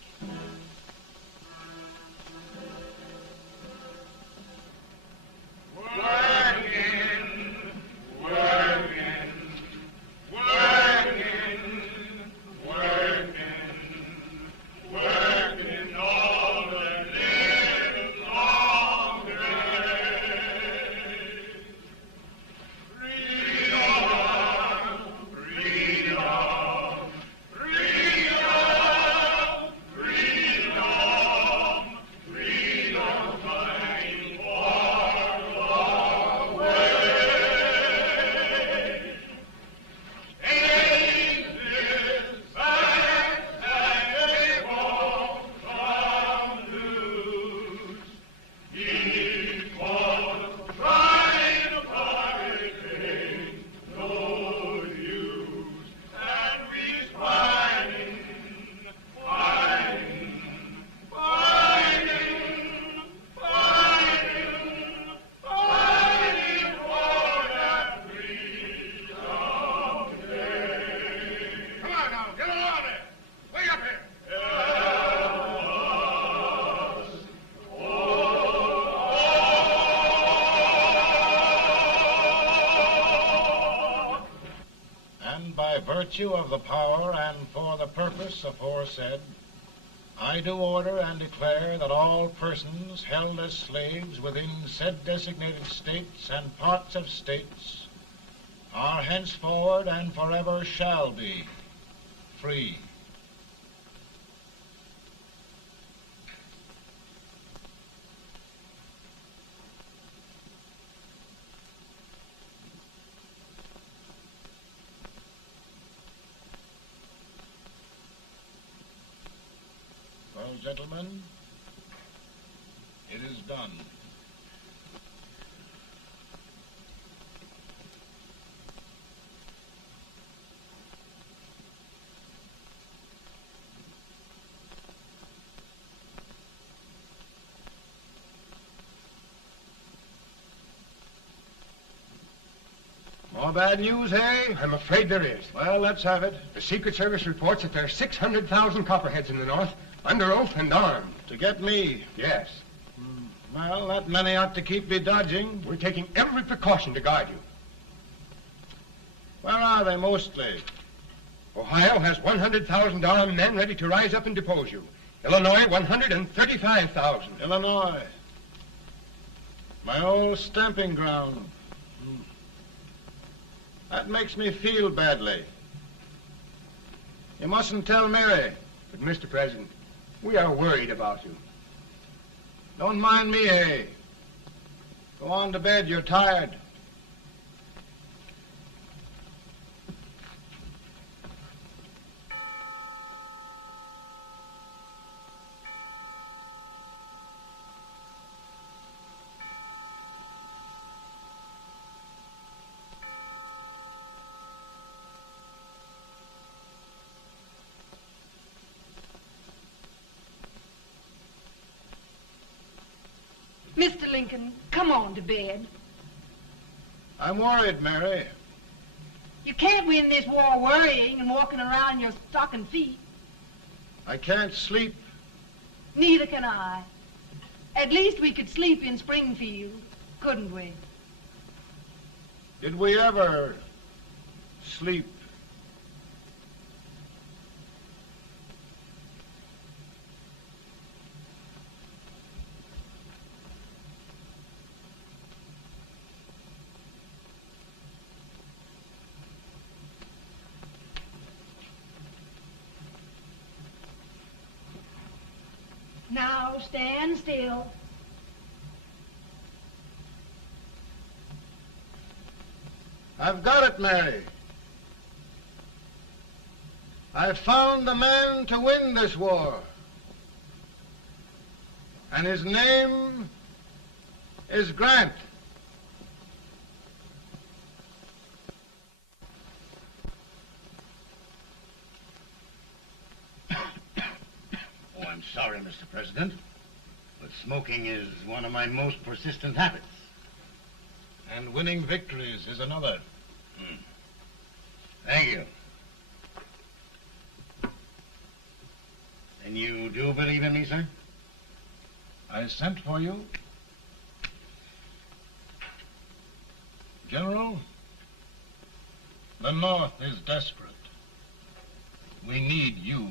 Virtue of the power and for the purpose aforesaid, I do order and declare that all persons held as slaves within said designated states and parts of states are henceforward and forever shall be free. Well, gentlemen, it is done. More bad news, eh? I'm afraid there is. Well, let's have it. The Secret Service reports that there are 600,000 copperheads in the north, under oath and armed. To get me? Yes. Well, that many ought to keep me dodging. We're taking every precaution to guard you. Where are they mostly? Ohio has 100,000 men ready to rise up and depose you. Illinois, 135,000. Illinois. My old stamping ground. That makes me feel badly. You mustn't tell Mary. But, Mr. President, we are worried about you. Don't mind me, eh? Go on to bed. You're tired. Mr. Lincoln, come on to bed. I'm worried, Mary. You can't win this war worrying and walking around in your stocking feet. I can't sleep. Neither can I. At least we could sleep in Springfield, couldn't we? Did we ever sleep? Now stand still. I've got it, Mary. I've found the man to win this war. And his name is Grant. Oh, I'm sorry, Mr. President, but smoking is one of my most persistent habits. And winning victories is another. Thank you. And you do believe in me, sir? I sent for you. General, the North is desperate. We need you.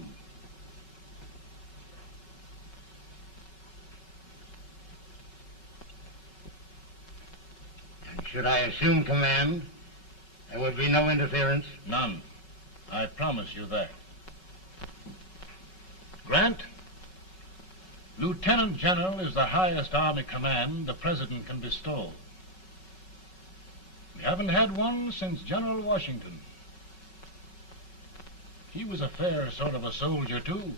And should I assume command, there would be no interference? None. I promise you that. Grant, Lieutenant General is the highest army command the President can bestow. We haven't had one since General Washington. He was a fair sort of a soldier, too.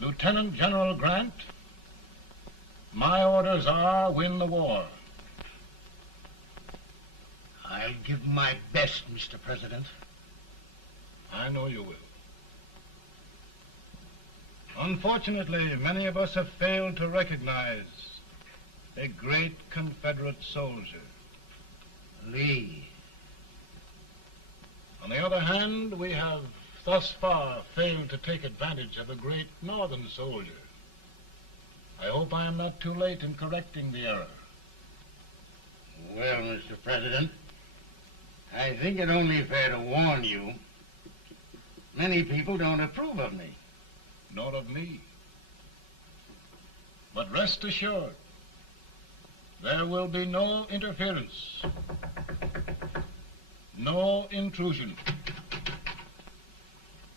Lieutenant General Grant, my orders are win the war. I'll give my best, Mr. President. I know you will. Unfortunately, many of us have failed to recognize a great Confederate soldier, Lee. On the other hand, we have thus far failed to take advantage of a great Northern soldier. I hope I am not too late in correcting the error. Well, Mr. President, I think it only fair to warn you. Many people don't approve of me. Nor of me. But rest assured, there will be no interference, no intrusion.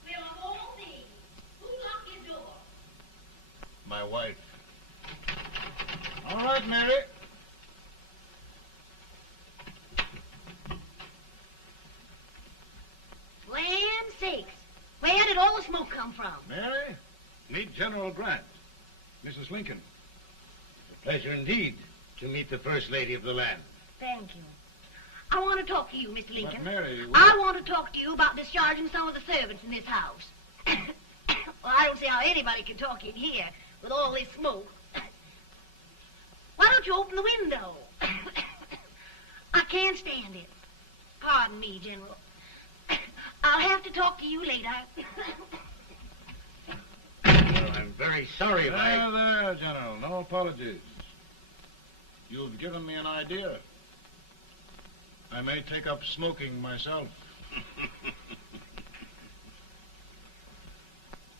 Well, of all things, who locked your door? My wife. All right, Mary. Land sakes. Where did all the smoke come from? Mary, meet General Grant. Mrs. Lincoln. It's a pleasure indeed to meet the First Lady of the land. Thank you. I want to talk to you, Mr. Lincoln. But Mary, I want to talk to you about discharging some of the servants in this house. Well, I don't see how anybody can talk in here with all this smoke. Why don't you open the window? I can't stand it. Pardon me, General. I'll have to talk to you later. Well, I'm very sorry if I... There, General. No apologies. You've given me an idea. I may take up smoking myself.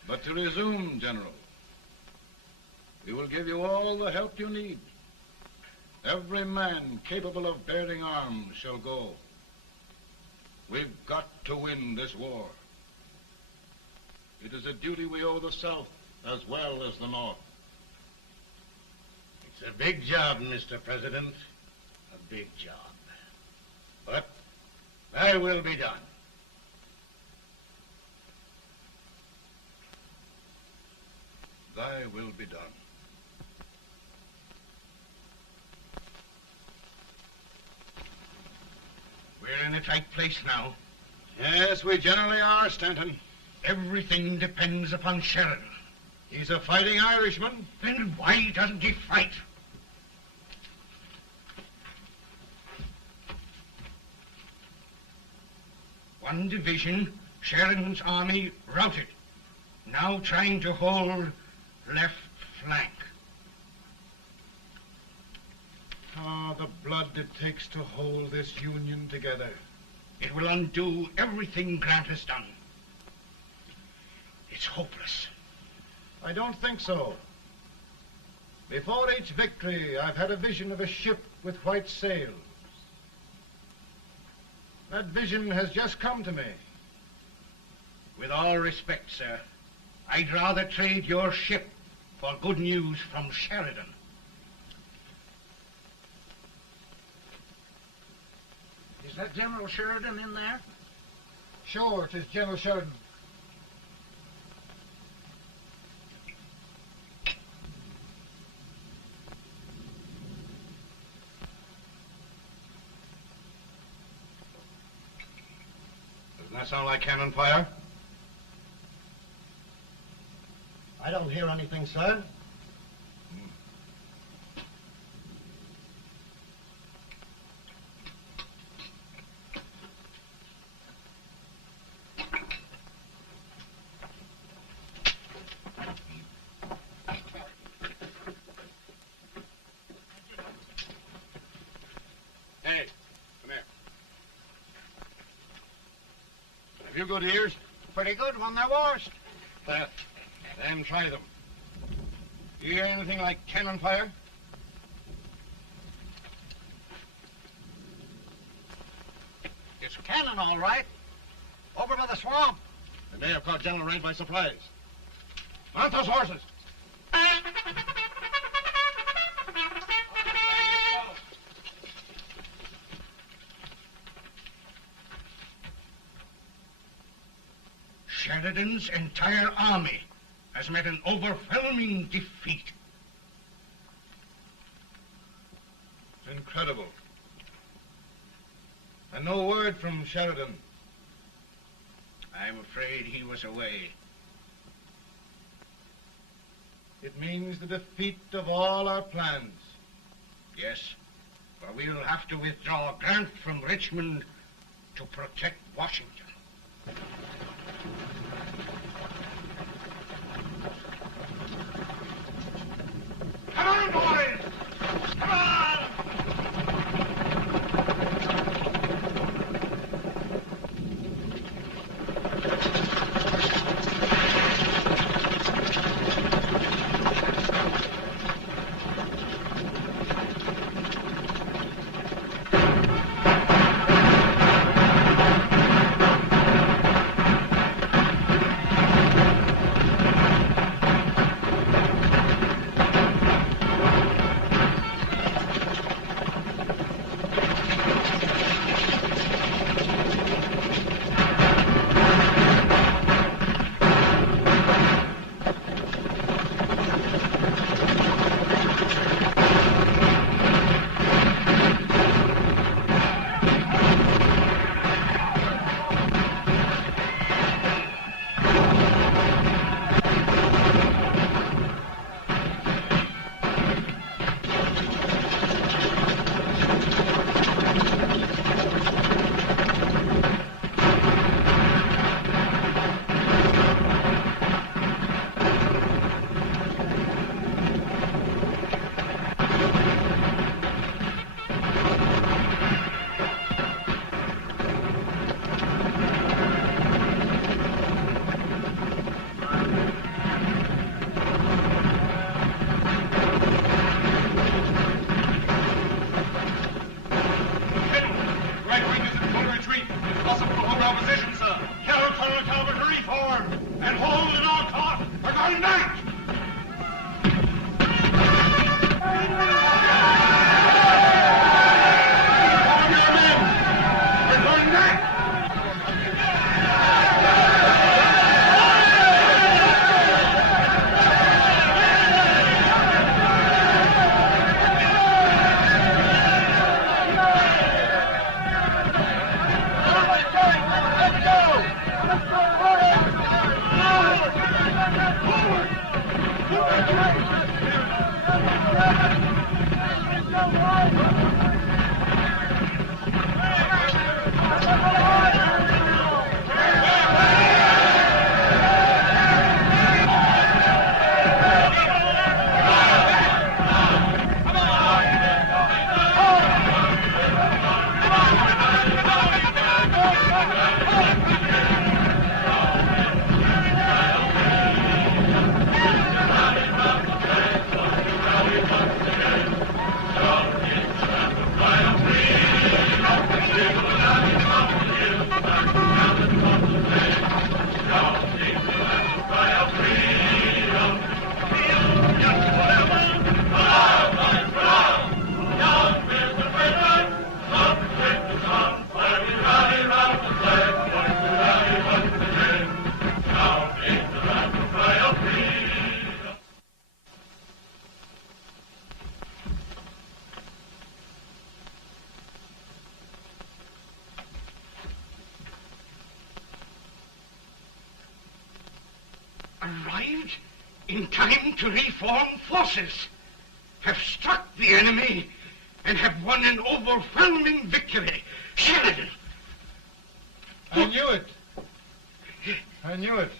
But to resume, General, we will give you all the help you need. Every man capable of bearing arms shall go. We've got to win this war. It is a duty we owe the South as well as the North. It's a big job, Mr. President. A big job. But thy will be done. Thy will be done. We're in a tight place now. Yes, we generally are, Stanton. Everything depends upon Sheridan. He's a fighting Irishman. Then why doesn't he fight? One division, Sheridan's army, routed. Now trying to hold left flank. Ah, the blood it takes to hold this Union together. It will undo everything Grant has done. It's hopeless. I don't think so. Before each victory, I've had a vision of a ship with white sails. That vision has just come to me. With all respect, sir, I'd rather trade your ship for good news from Sheridan. Is that General Sheridan in there? Sure, it is General Sheridan. Doesn't that sound like cannon fire? I don't hear anything, sir. Hey, come here. Have you good ears? Pretty good when they're washed. Then try them. You hear anything like cannon fire? It's cannon, all right. Over by the swamp. They may have caught General Range by surprise. Mount those horses. Sheridan's entire army has met an overwhelming defeat. It's incredible. And no word from Sheridan. I'm afraid he was away. It means the defeat of all our plans. Yes, for we'll have to withdraw Grant from Richmond to protect Washington. Come on, boys! Come on! Arrived in time to reform forces, have struck the enemy, and have won an overwhelming victory. Sheridan! I knew it. I knew it.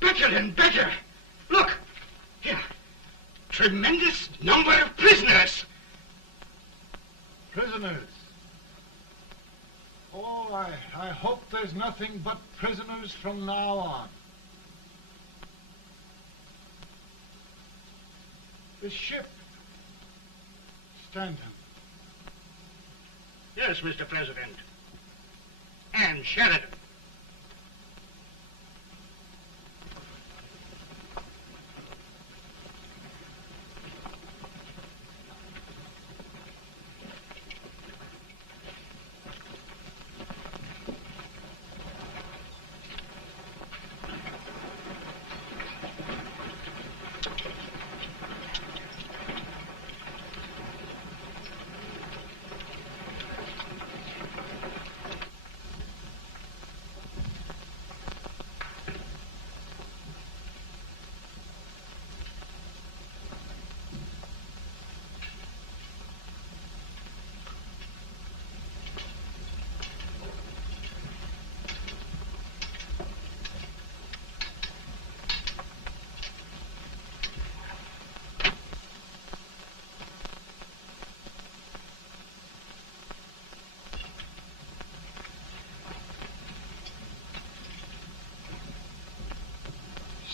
Better and better. Look, here. Tremendous number of prisoners. Prisoners. Oh, I hope there's nothing but prisoners from now on. The ship. Stanton. Yes, Mr. President. And Sheridan.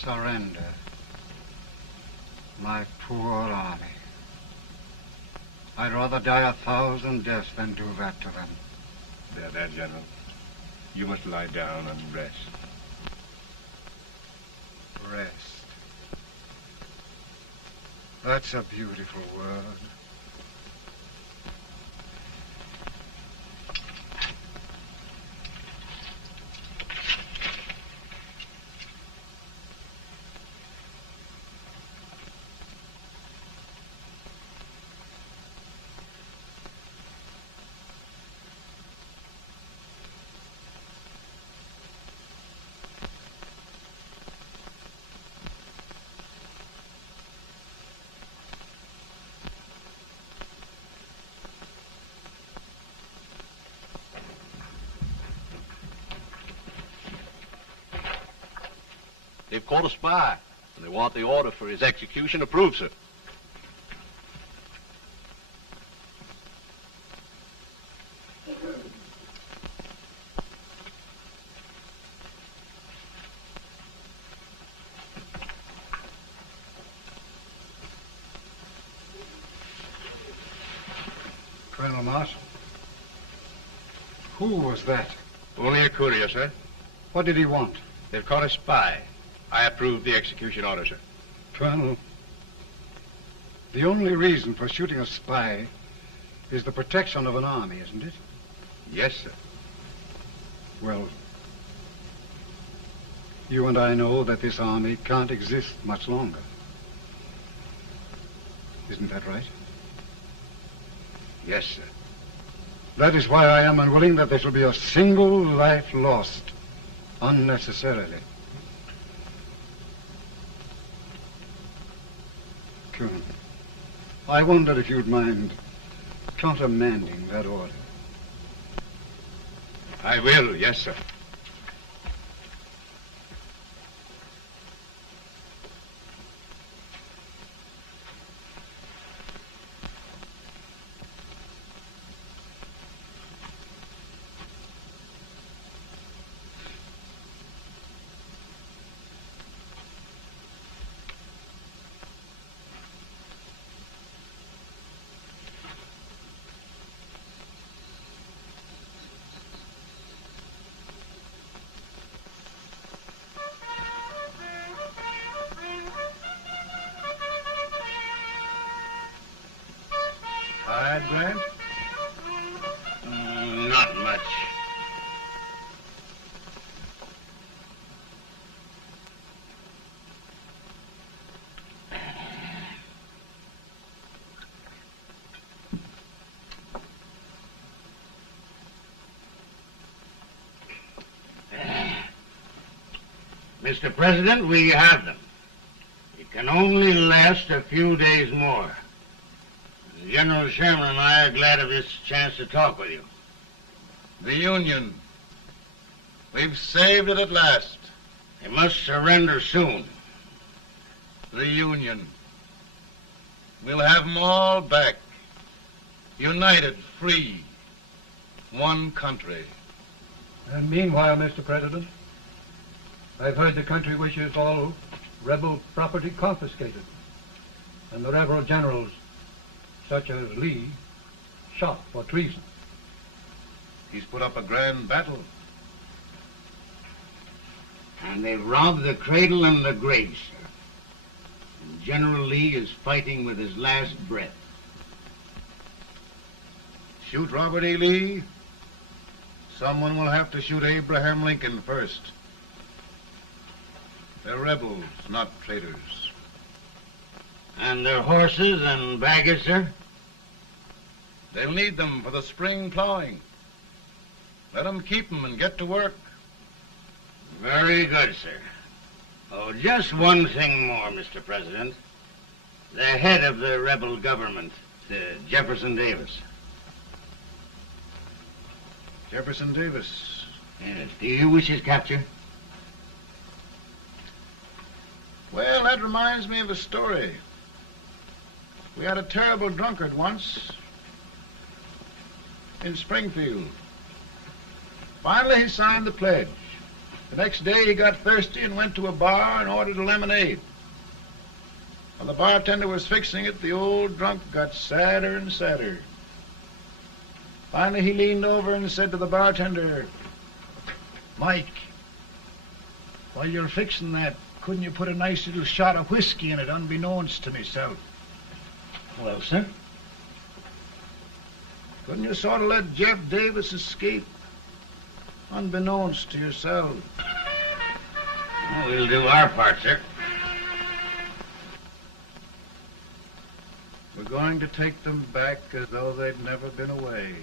Surrender. My poor army. I'd rather die 1,000 deaths than do that to them. There, General. You must lie down and rest. Rest. That's a beautiful word. They've caught a spy, and they want the order for his execution approved, sir. Colonel Marshall. Who was that? Only a courier, sir. What did he want? They've caught a spy. I approve the execution order, sir. Colonel, the only reason for shooting a spy is the protection of an army, isn't it? Yes, sir. Well, you and I know that this army can't exist much longer. Isn't that right? Yes, sir. That is why I am unwilling that there shall be a single life lost unnecessarily. Sure. I wondered if you'd mind countermanding that order. I will, yes, sir. Tired, Grant? Not much. Mr. President, we have them. It can only last a few days more. General Sherman and I are glad of this chance to talk with you. The Union. We've saved it at last. They must surrender soon. The Union. We'll have them all back. United, free. One country. And meanwhile, Mr. President, I've heard the country wishes all rebel property confiscated, and the rebel generals, such as Lee, shot for treason. He's put up a grand battle. And they've robbed the cradle and the grave, sir. And General Lee is fighting with his last breath. Shoot Robert E. Lee? Someone will have to shoot Abraham Lincoln first. They're rebels, not traitors. And their horses and baggage, sir? They'll need them for the spring plowing. Let them keep them and get to work. Very good, sir. Oh, just one thing more, Mr. President. The head of the rebel government, Jefferson Davis. Jefferson Davis. Yes. Do you wish his capture? Well, that reminds me of a story. We had a terrible drunkard once in Springfield. Finally, he signed the pledge. The next day, he got thirsty and went to a bar and ordered a lemonade. While the bartender was fixing it, the old drunk got sadder and sadder. Finally, he leaned over and said to the bartender, "Mike, while you're fixing that, couldn't you put a nice little shot of whiskey in it, unbeknownst to myself?" Well, sir? Couldn't you sort of let Jeff Davis escape, unbeknownst to yourself? Well, we'll do our part, sir. We're going to take them back as though they'd never been away.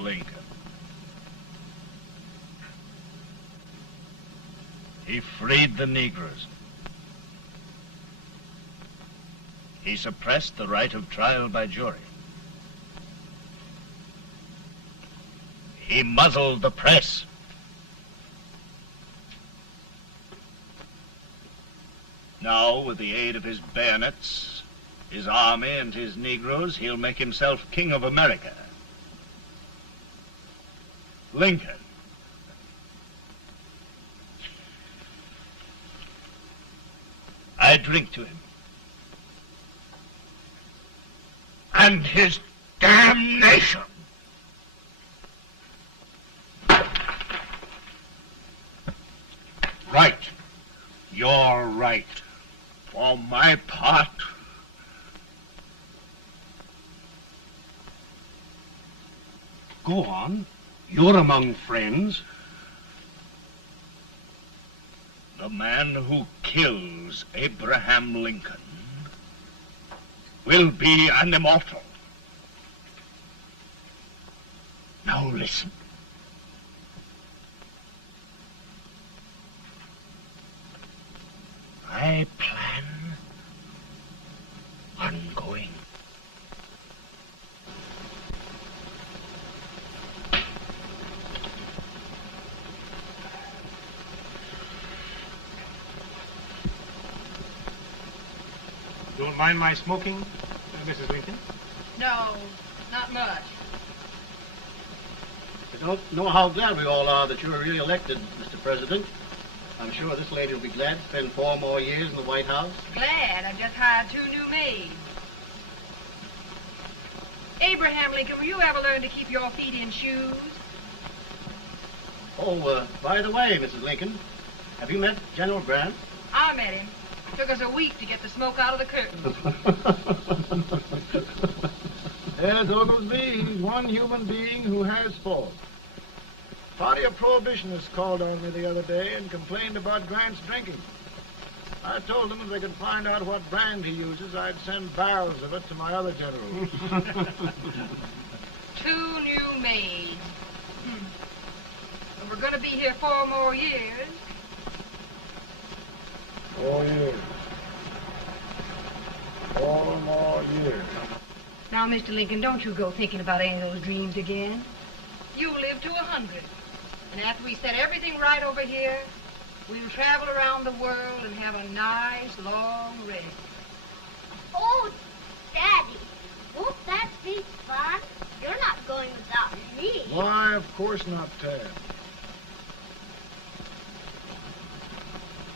Lincoln. He freed the Negroes. He suppressed the right of trial by jury. He muzzled the press. Now, with the aid of his bayonets, his army, and his Negroes, he'll make himself king of America. Lincoln. I drink to him. And his damnation. Right. You're right. For my part, Go on. You're among friends. the man who kills Abraham Lincoln will be an immortal. Now listen. My plan ongoing. Don't mind my smoking, Mrs. Lincoln? No, not much. I don't know how glad we all are that you're re-elected, Mr. President. I'm sure this lady will be glad to spend 4 more years in the White House. Glad. I've just hired 2 new maids. Abraham Lincoln, will you ever learn to keep your feet in shoes? Oh, by the way, Mrs. Lincoln, have you met General Grant? I met him. Took us a week to get the smoke out of the curtains. Yes, Oglesby, he's one human being who has faults. Party of Prohibitionists called on me the other day and complained about Grant's drinking. I told them if they could find out what brand he uses, I'd send barrels of it to my other generals. 2 new maids. And we're going to be here 4 more years. 4 years. 4 more years. Now, Mr. Lincoln, don't you go thinking about any of those dreams again. You live to 100. And after we set everything right over here, we'll travel around the world and have a nice, long rest. Oh, Daddy, won't that be fun? You're not going without me. Why, of course not, Tad.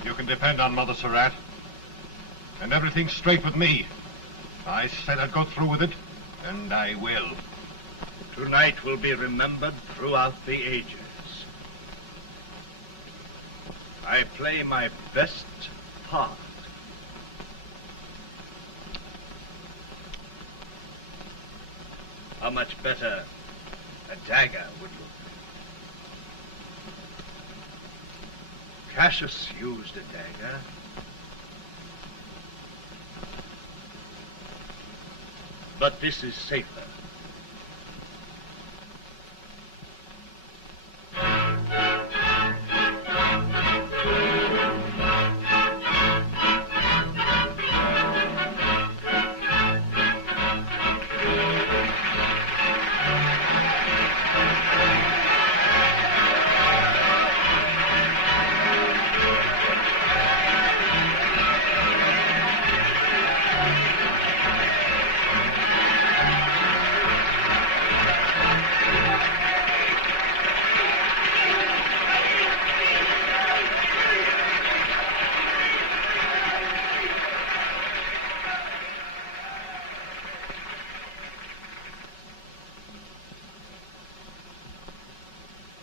You can depend on Mother Surratt. And everything's straight with me. I said I'd go through with it, and I will. Tonight will be remembered throughout the ages. I play my best part. How much better a dagger would look. Cassius used a dagger. But this is safer.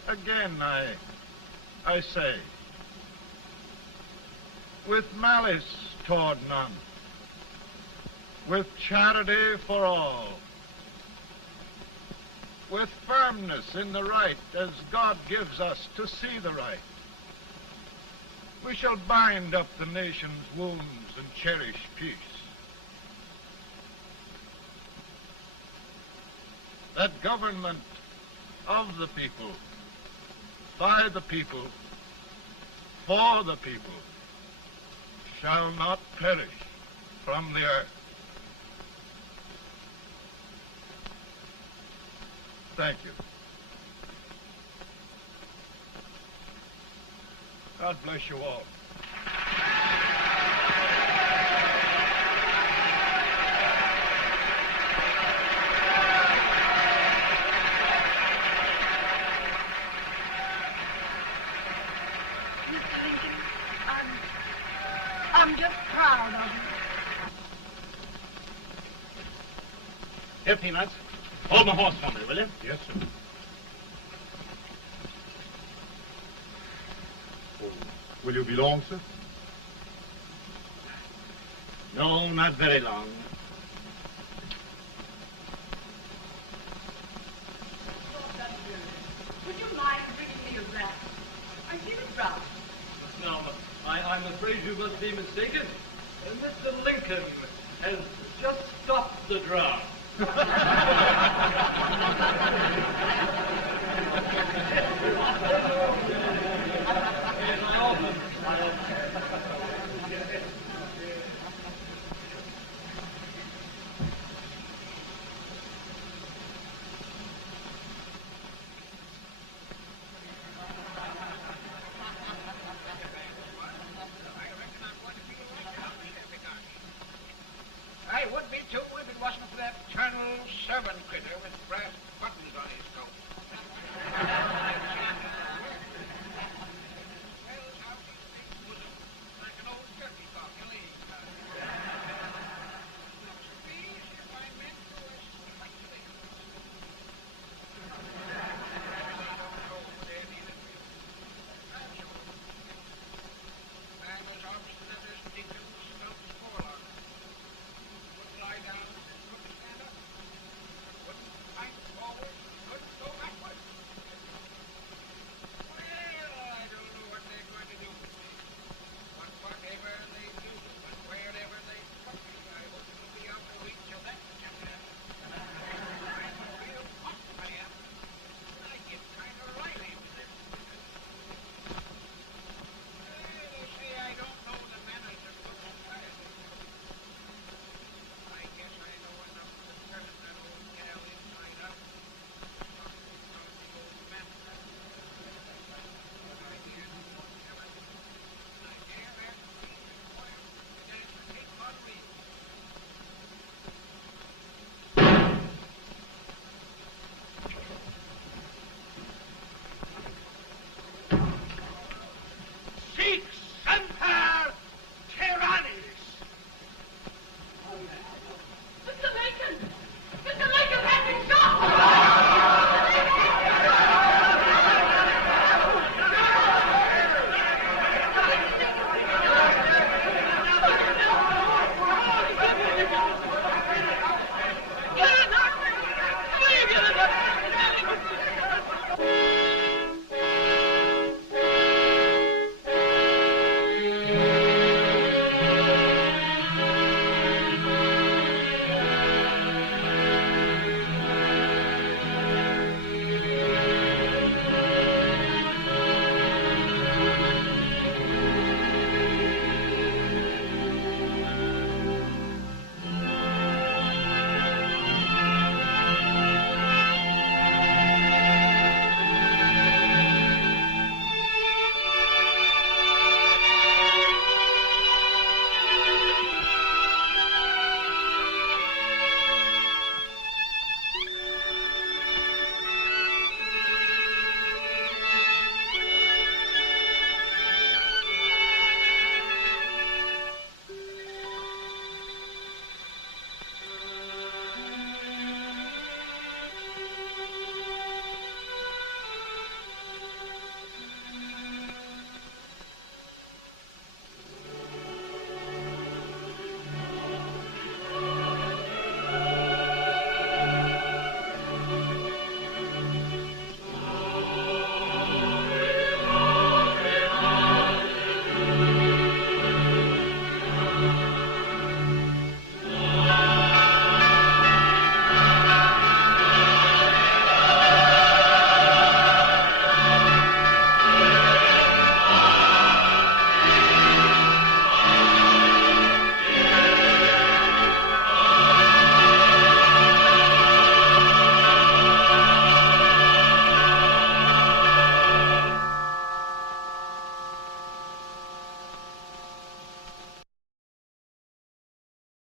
Again, I say, with malice toward none, with charity for all, with firmness in the right as God gives us to see the right, we shall bind up the nation's wounds and cherish peace. That government of the people, by the people, for the people, shall not perish from the earth. Thank you. God bless you all. I'm just proud of you. Here, Peanuts. Hold my horse for me, will you? Yes, sir. Will you be long, sir? No, not very long. Would you mind bringing me a wrap? I feel it rough. Now, I'm afraid you must be mistaken. Mr. Lincoln has just stopped the draft. outfitter with brass buttons on his coat.